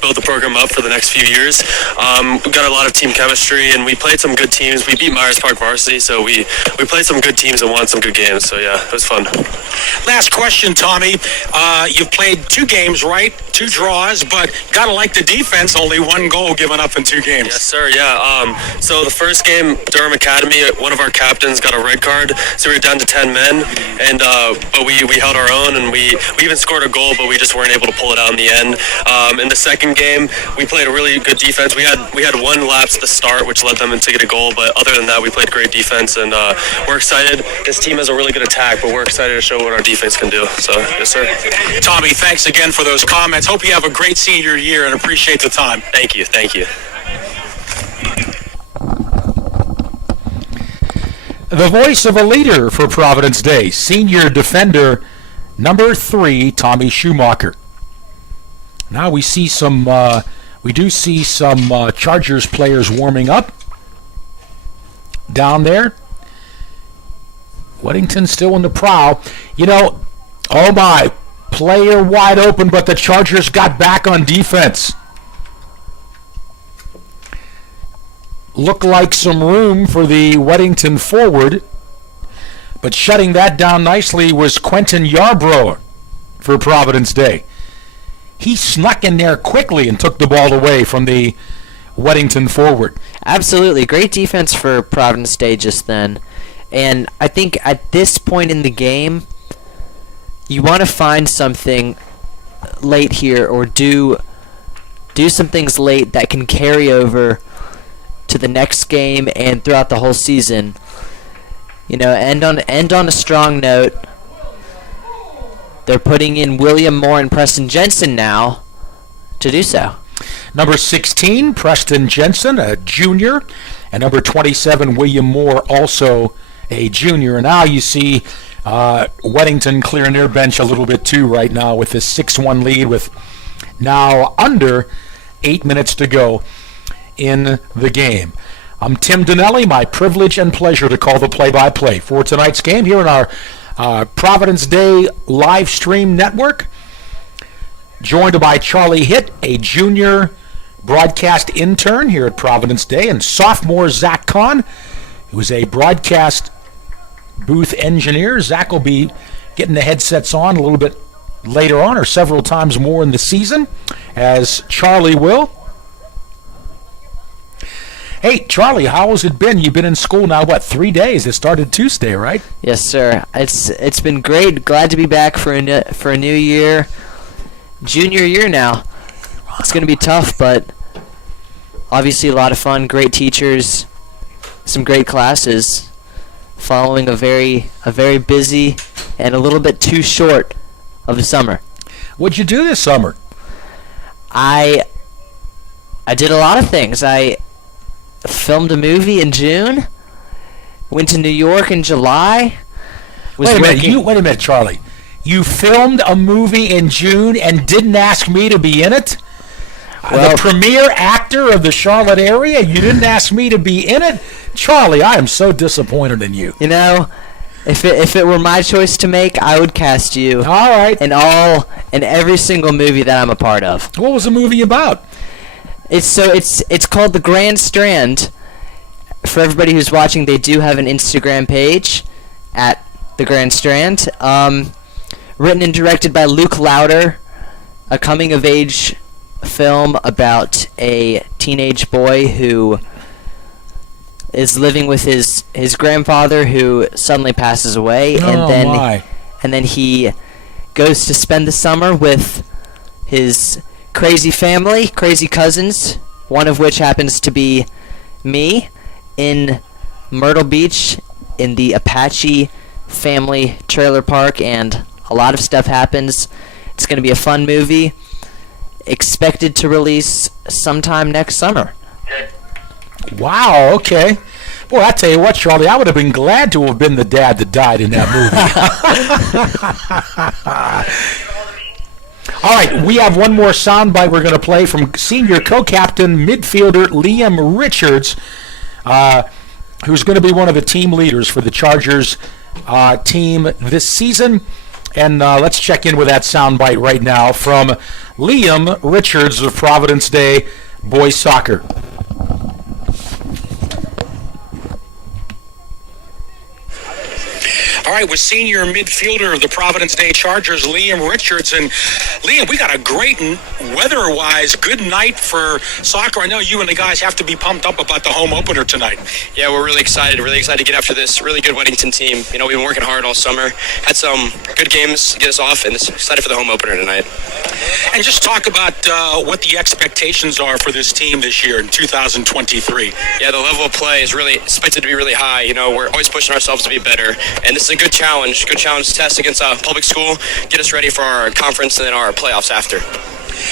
build the program up for the next few years. We got a lot of team chemistry, and we played some good teams. We beat Myers Park Varsity, so we played some good teams and won some good games. So yeah, it was fun. Last question, Tommy. You've played 2 games, right? 2 draws, but gotta like the defense. Only 1 goal given up in 2 games. Yes, sir. Yeah. So the first game, Durham Academy, one of our captains got a red card, so we were down to 10 men, and but we held our own, and we even scored a goal, but we just weren't able to pull it out in the end. In the second game, we played a really good defense. We had 1 lapse at the start, which led them to get a goal, but other than that, we played great defense, and we're excited. This team has a really good attack, but we're excited to show what our defense can do. So, yes, sir. Tommy, thanks again for those comments. Hope you have a great senior year and appreciate the time. Thank you. Thank you. The voice of a leader for Providence Day, senior defender number 3, Tommy Schumacher. Now we see some, Chargers players warming up down there. Weddington still in the prowl. You know, oh my, player wide open, but the Chargers got back on defense. Looked like some room for the Weddington forward, but shutting that down nicely was Quentin Yarbrough for Providence Day. He snuck in there quickly and took the ball away from the Weddington forward. Absolutely. Great defense for Providence Day just then. And I think at this point in the game, you want to find something late here or do some things late that can carry over to the next game and throughout the whole season. You know, end on a strong note. They're putting in William Moore and Preston Jensen now to do so. Number 16, Preston Jensen, a junior, and number 27, William Moore, also a junior. And now you see Weddington clearing their bench a little bit too right now with this 6-1 lead with now under 8 minutes to go in the game. I'm Tim Donnelly. My privilege and pleasure to call the play-by-play for tonight's game here in our Providence Day live stream network. Joined by Charlie Hitt, a junior broadcast intern here at Providence Day, and sophomore Zach Kahn, who is a broadcast booth engineer. Zach will be getting the headsets on a little bit later on, or several times more in the season, as Charlie will. Hey, Charlie, how has it been? You've been in school now, 3 days? It started Tuesday, right? Yes, sir. It's been great. Glad to be back for a new year. Junior year now. It's going to be tough, but obviously a lot of fun. Great teachers, some great classes, following a very busy and a little bit too short of a summer. What'd you do this summer? I did a lot of things. I filmed a movie in June. Went to New York in July. Wait a minute, Charlie. You filmed a movie in June and didn't ask me to be in it? Well, the premier actor of the Charlotte area? You didn't ask me to be in it? Charlie, I am so disappointed in you. You know, if it were my choice to make, I would cast you. All right. In every single movie that I'm a part of. What was the movie about? It's called The Grand Strand. For everybody who's watching, they do have an Instagram page at The Grand Strand. Written and directed by Luke Lauder, a coming-of-age film about a teenage boy who is living with his grandfather who suddenly passes away, and then he goes to spend the summer with his crazy family, crazy cousins, one of which happens to be me, in Myrtle Beach in the Apache family trailer park, and a lot of stuff happens. It's going to be a fun movie. Expected to release sometime next summer. Wow, okay. Boy, I tell you what, Charlie, I would have been glad to have been the dad that died in that movie. All right, we have one more soundbite we're going to play from senior co-captain midfielder Liam Richards, who's going to be one of the team leaders for the Chargers team this season. And let's check in with that soundbite right now from Liam Richards of Providence Day Boys Soccer. All right, with senior midfielder of the Providence Day Chargers, Liam Richards. And Liam, we got a great weather-wise good night for soccer. I know you and the guys have to be pumped up about the home opener tonight. Yeah, we're really excited to get after this really good Weddington team. You know, we've been working hard all summer. Had some good games to get us off, and excited for the home opener tonight. And just talk about what the expectations are for this team this year in 2023. Yeah, the level of play is really expected to be really high. You know, we're always pushing ourselves to be better, and this is a good challenge test against a public school, get us ready for our conference and then our playoffs after.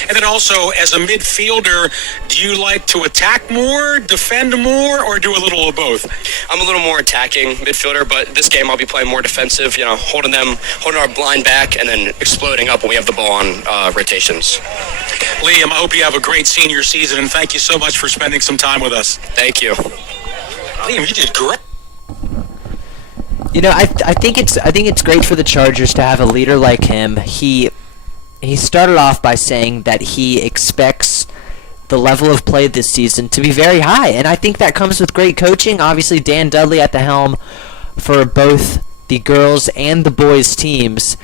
And then also, as a midfielder, do you like to attack more, defend more, or do a little of both? I'm a little more attacking midfielder, but this game I'll be playing more defensive, you know, holding our line back and then exploding up when we have the ball on rotations. Liam, I hope you have a great senior season, and thank you so much for spending some time with us. Thank you. Liam, you did great. You know, I think it's great for the Chargers to have a leader like him. He started off by saying that he expects the level of play this season to be very high, and I think that comes with great coaching. Obviously, Dan Dudley at the helm for both the girls and the boys teams,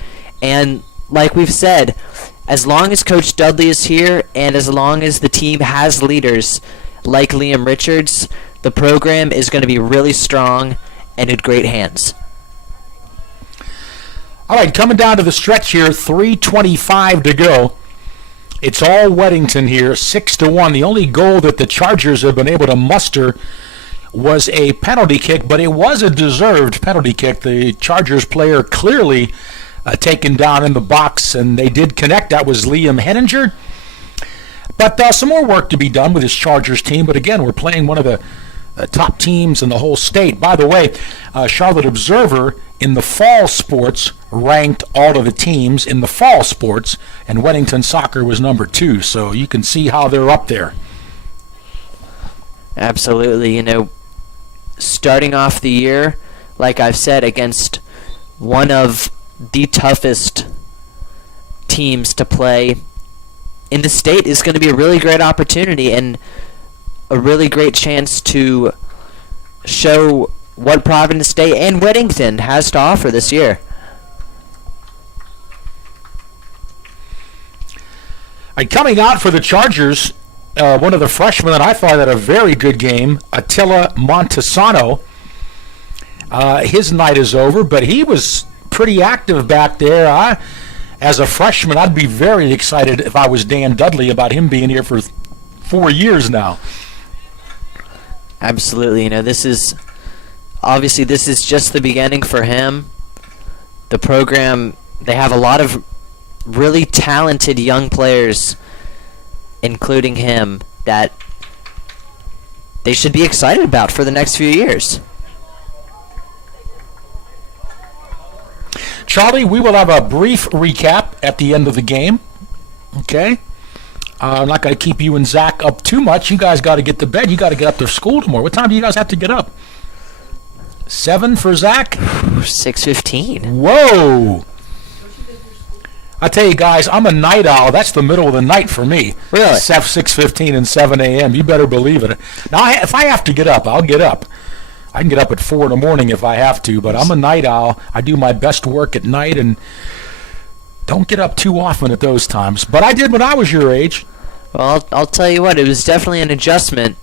and like we've said, as long as Coach Dudley is here and as long as the team has leaders like Liam Richards, the program is going to be really strong and in great hands. All right, coming down to the stretch here, 3:25 to go. It's all Weddington here, 6-1. The only goal that the Chargers have been able to muster was a penalty kick, but it was a deserved penalty kick. The Chargers player clearly taken down in the box, and they did connect. That was Liam Henninger. But some more work to be done with this Chargers team. But again, we're playing one of the top teams in the whole state. By the way, Charlotte Observer in the fall sports ranked all of the teams in the fall sports, and Weddington Soccer was number 2. So you can see how they're up there. Absolutely. You know, starting off the year, like I've said, against one of the toughest teams to play in the state is going to be a really great opportunity and a really great chance to show what Providence Day and Weddington has to offer this year. Coming out for the Chargers, one of the freshmen that I thought had a very good game, Attila Montesano. His night is over, but he was pretty active back there. As a freshman, I'd be very excited if I was Dan Dudley about him being here for 4 years now. Absolutely. You know, this is just the beginning for him. The program, they have a lot of really talented young players, including him, that they should be excited about for the next few years. Charlie, we will have a brief recap at the end of the game. Okay? I'm not going to keep you and Zach up too much. You guys got to get to bed. You got to get up to school tomorrow. What time do you guys have to get up? 7 for Zach? 6:15. Whoa! I tell you guys, I'm a night owl. That's the middle of the night for me. Really? 6:15 and 7 a.m. You better believe it. Now, if I have to get up, I'll get up. I can get up at 4 in the morning if I have to, but I'm a night owl. I do my best work at night and don't get up too often at those times. But I did when I was your age. Well, I'll tell you what, it was definitely an adjustment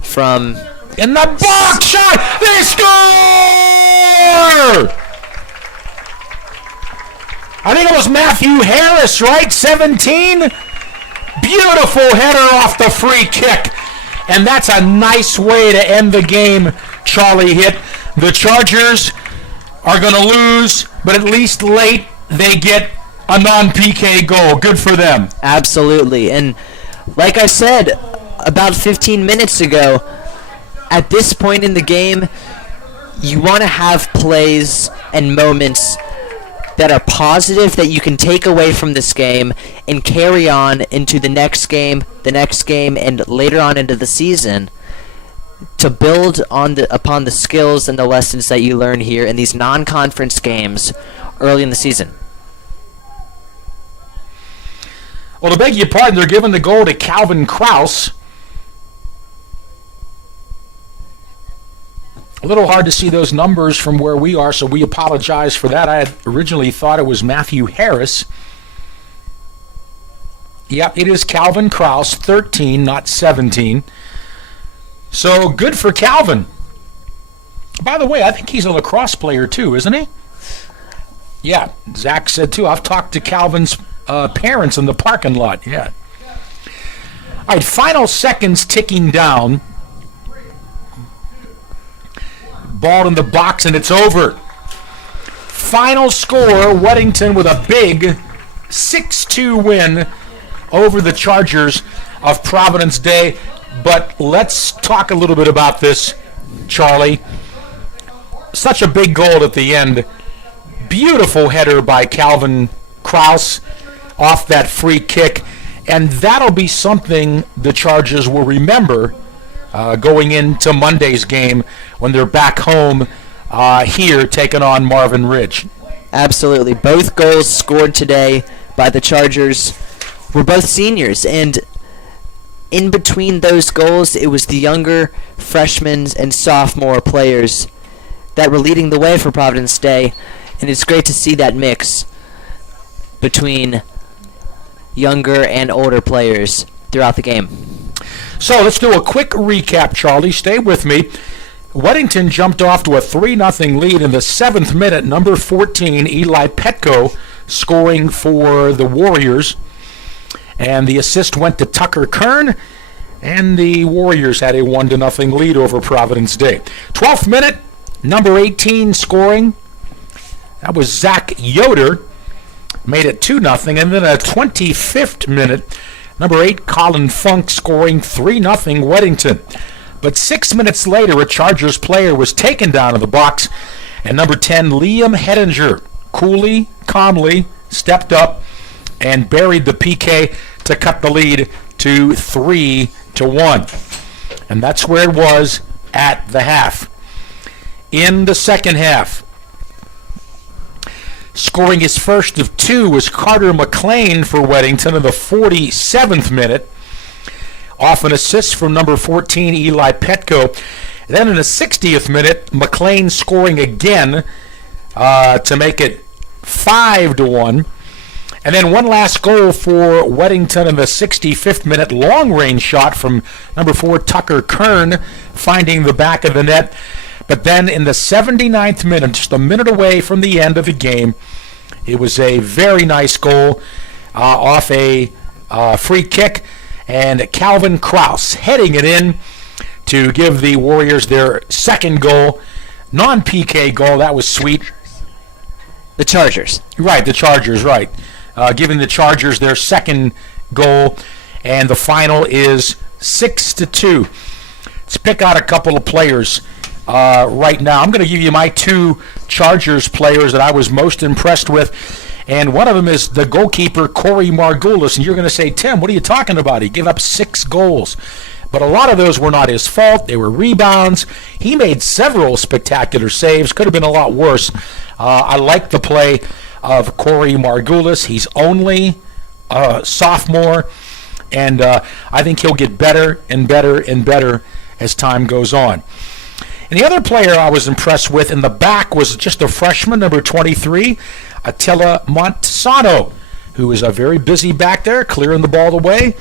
from... In the box shot! They score! I think it was Matthew Harris, right? 17? Beautiful header off the free kick. And that's a nice way to end the game, Charlie hit. The Chargers are going to lose, but at least late they get a non-PK goal. Good for them. Absolutely. And like I said about 15 minutes ago, at this point in the game, you want to have plays and moments that are positive that you can take away from this game and carry on into the next game, and later on into the season to build upon the skills and the lessons that you learn here in these non-conference games early in the season. Well, to beg your pardon, they're giving the goal to Calvin Kraus. A little hard to see those numbers from where we are, so we apologize for that. I had originally thought it was Matthew Harris. Yep, it is Calvin Kraus, 13, not 17. So good for Calvin. By the way, I think he's a lacrosse player too, isn't he? Yeah, Zach said too. I've talked to Calvin's parents in the parking lot. Yeah. All right, final seconds ticking down. Ball in the box, and it's over. Final score, Weddington with a big 6-2 win over the Chargers of Providence Day. But let's talk a little bit about this, Charlie. Such a big goal at the end. Beautiful header by Calvin Kraus off that free kick. And that'll be something the Chargers will remember going into Monday's game when they're back home here taking on Marvin Ridge. Absolutely. Both goals scored today by the Chargers were both seniors, and in between those goals, it was the younger freshmen and sophomore players that were leading the way for Providence Day, and it's great to see that mix between younger and older players throughout the game. So let's do a quick recap, Charlie. Stay with me. Weddington jumped off to a 3-0 lead in the 7th minute. Number 14, Eli Petko, scoring for the Warriors. And the assist went to Tucker Kern, and the Warriors had a 1-0 lead over Providence Day. 12th minute, number 18 scoring. That was Zach Yoder. Made it 2-0. And then a 25th minute, number 8, Colin Funk, scoring 3-0 Weddington. But 6 minutes later, a Chargers player was taken down in the box, and number 10, Liam Hedinger, coolly, calmly stepped up and buried the PK to cut the lead to 3-1. And that's where it was at the half. In the second half, scoring his first of two was Carter McLean for Weddington in the 47th minute, off an assist from number 14, Eli Petko. Then in the 60th minute, McLean scoring again to make it 5-1. And then one last goal for Weddington in the 65th minute, long-range shot from number 4, Tucker Kern, finding the back of the net. But then in the 79th minute, just a minute away from the end of the game, it was a very nice goal off a free kick. And Calvin Kraus heading it in to give the Warriors their second goal, non-PK goal. That was sweet. The Chargers. Right, the Chargers, right. Giving the Chargers their second goal, and the final is 6-2. Let's pick out a couple of players right now. I'm going to give you my two Chargers players that I was most impressed with. And one of them is the goalkeeper, Corey Margulis. And you're going to say, Tim, what are you talking about? He gave up 6 goals. But a lot of those were not his fault. They were rebounds. He made several spectacular saves. Could have been a lot worse. I like the play of Corey Margulis. He's only a sophomore. And I think he'll get better and better and better as time goes on. And the other player I was impressed with in the back was just a freshman, number 23, Attila Montesano, who is a very busy back there, clearing the ball away,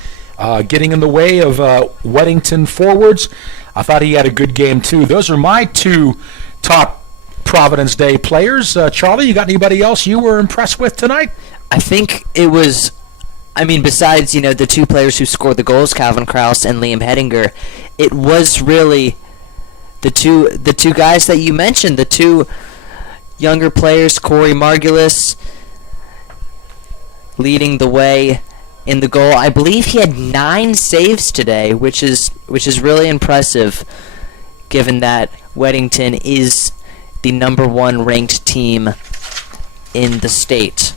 getting in the way of Weddington forwards. I thought he had a good game, too. Those are my two top Providence Day players. Charlie, you got anybody else you were impressed with tonight? I think it was, besides, the two players who scored the goals, Calvin Kraus and Liam Hedinger, it was really the two guys that you mentioned, the two younger players, Corey Margulis leading the way in the goal. I believe he had 9 saves today, which is really impressive, given that Weddington is the number 1 ranked team in the state.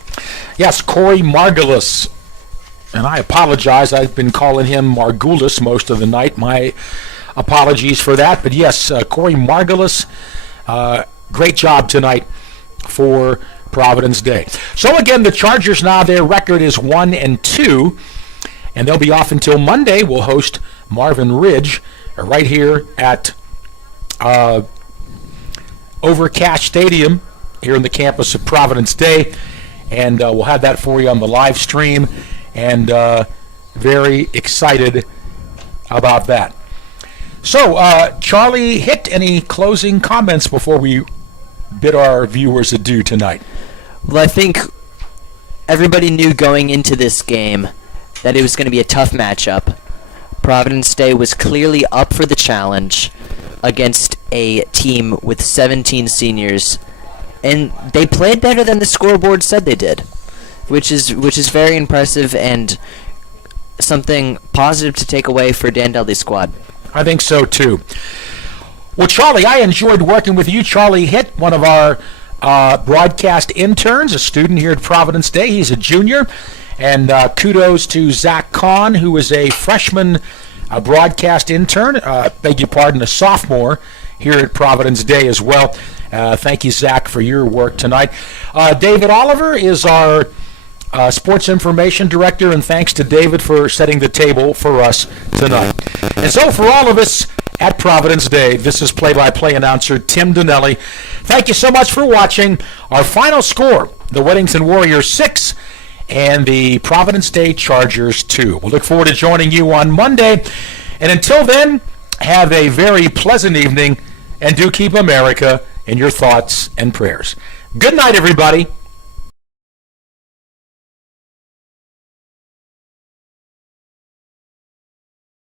Yes, Corey Margulis. And I apologize. I've been calling him Margulis most of the night. My apologies for that. But yes, Corey Margulis, great job tonight for Providence Day. So again, the Chargers now, their record is 1-2, and they'll be off until Monday. We'll host Marvin Ridge right here at Overcash Stadium here in the campus of Providence Day, and we'll have that for you on the live stream, and very excited about that. So, Charlie, hit any closing comments before we bid our viewers adieu tonight? Well, I think everybody knew going into this game that it was going to be a tough matchup. Providence Day was clearly up for the challenge against a team with 17 seniors, and they played better than the scoreboard said they did, which is very impressive and something positive to take away for Dan Dudley's squad. I think so too. Well, Charlie, I enjoyed working with you. Charlie Hitt, one of our broadcast interns, a student here at Providence Day. He's a junior. And kudos to Zach Kahn, who is a freshman broadcast intern, beg your pardon, a sophomore here at Providence Day as well. Thank you, Zach, for your work tonight. David Oliver is our sports information director, and thanks to David for setting the table for us tonight. And so for all of us at Providence Day, this is play-by-play announcer Tim Donnelly. Thank you so much for watching. Our final score, the Weddington Warriors 6 and the Providence Day Chargers 2. We'll look forward to joining you on Monday. And until then, have a very pleasant evening, and do keep America in your thoughts and prayers. Good night, everybody.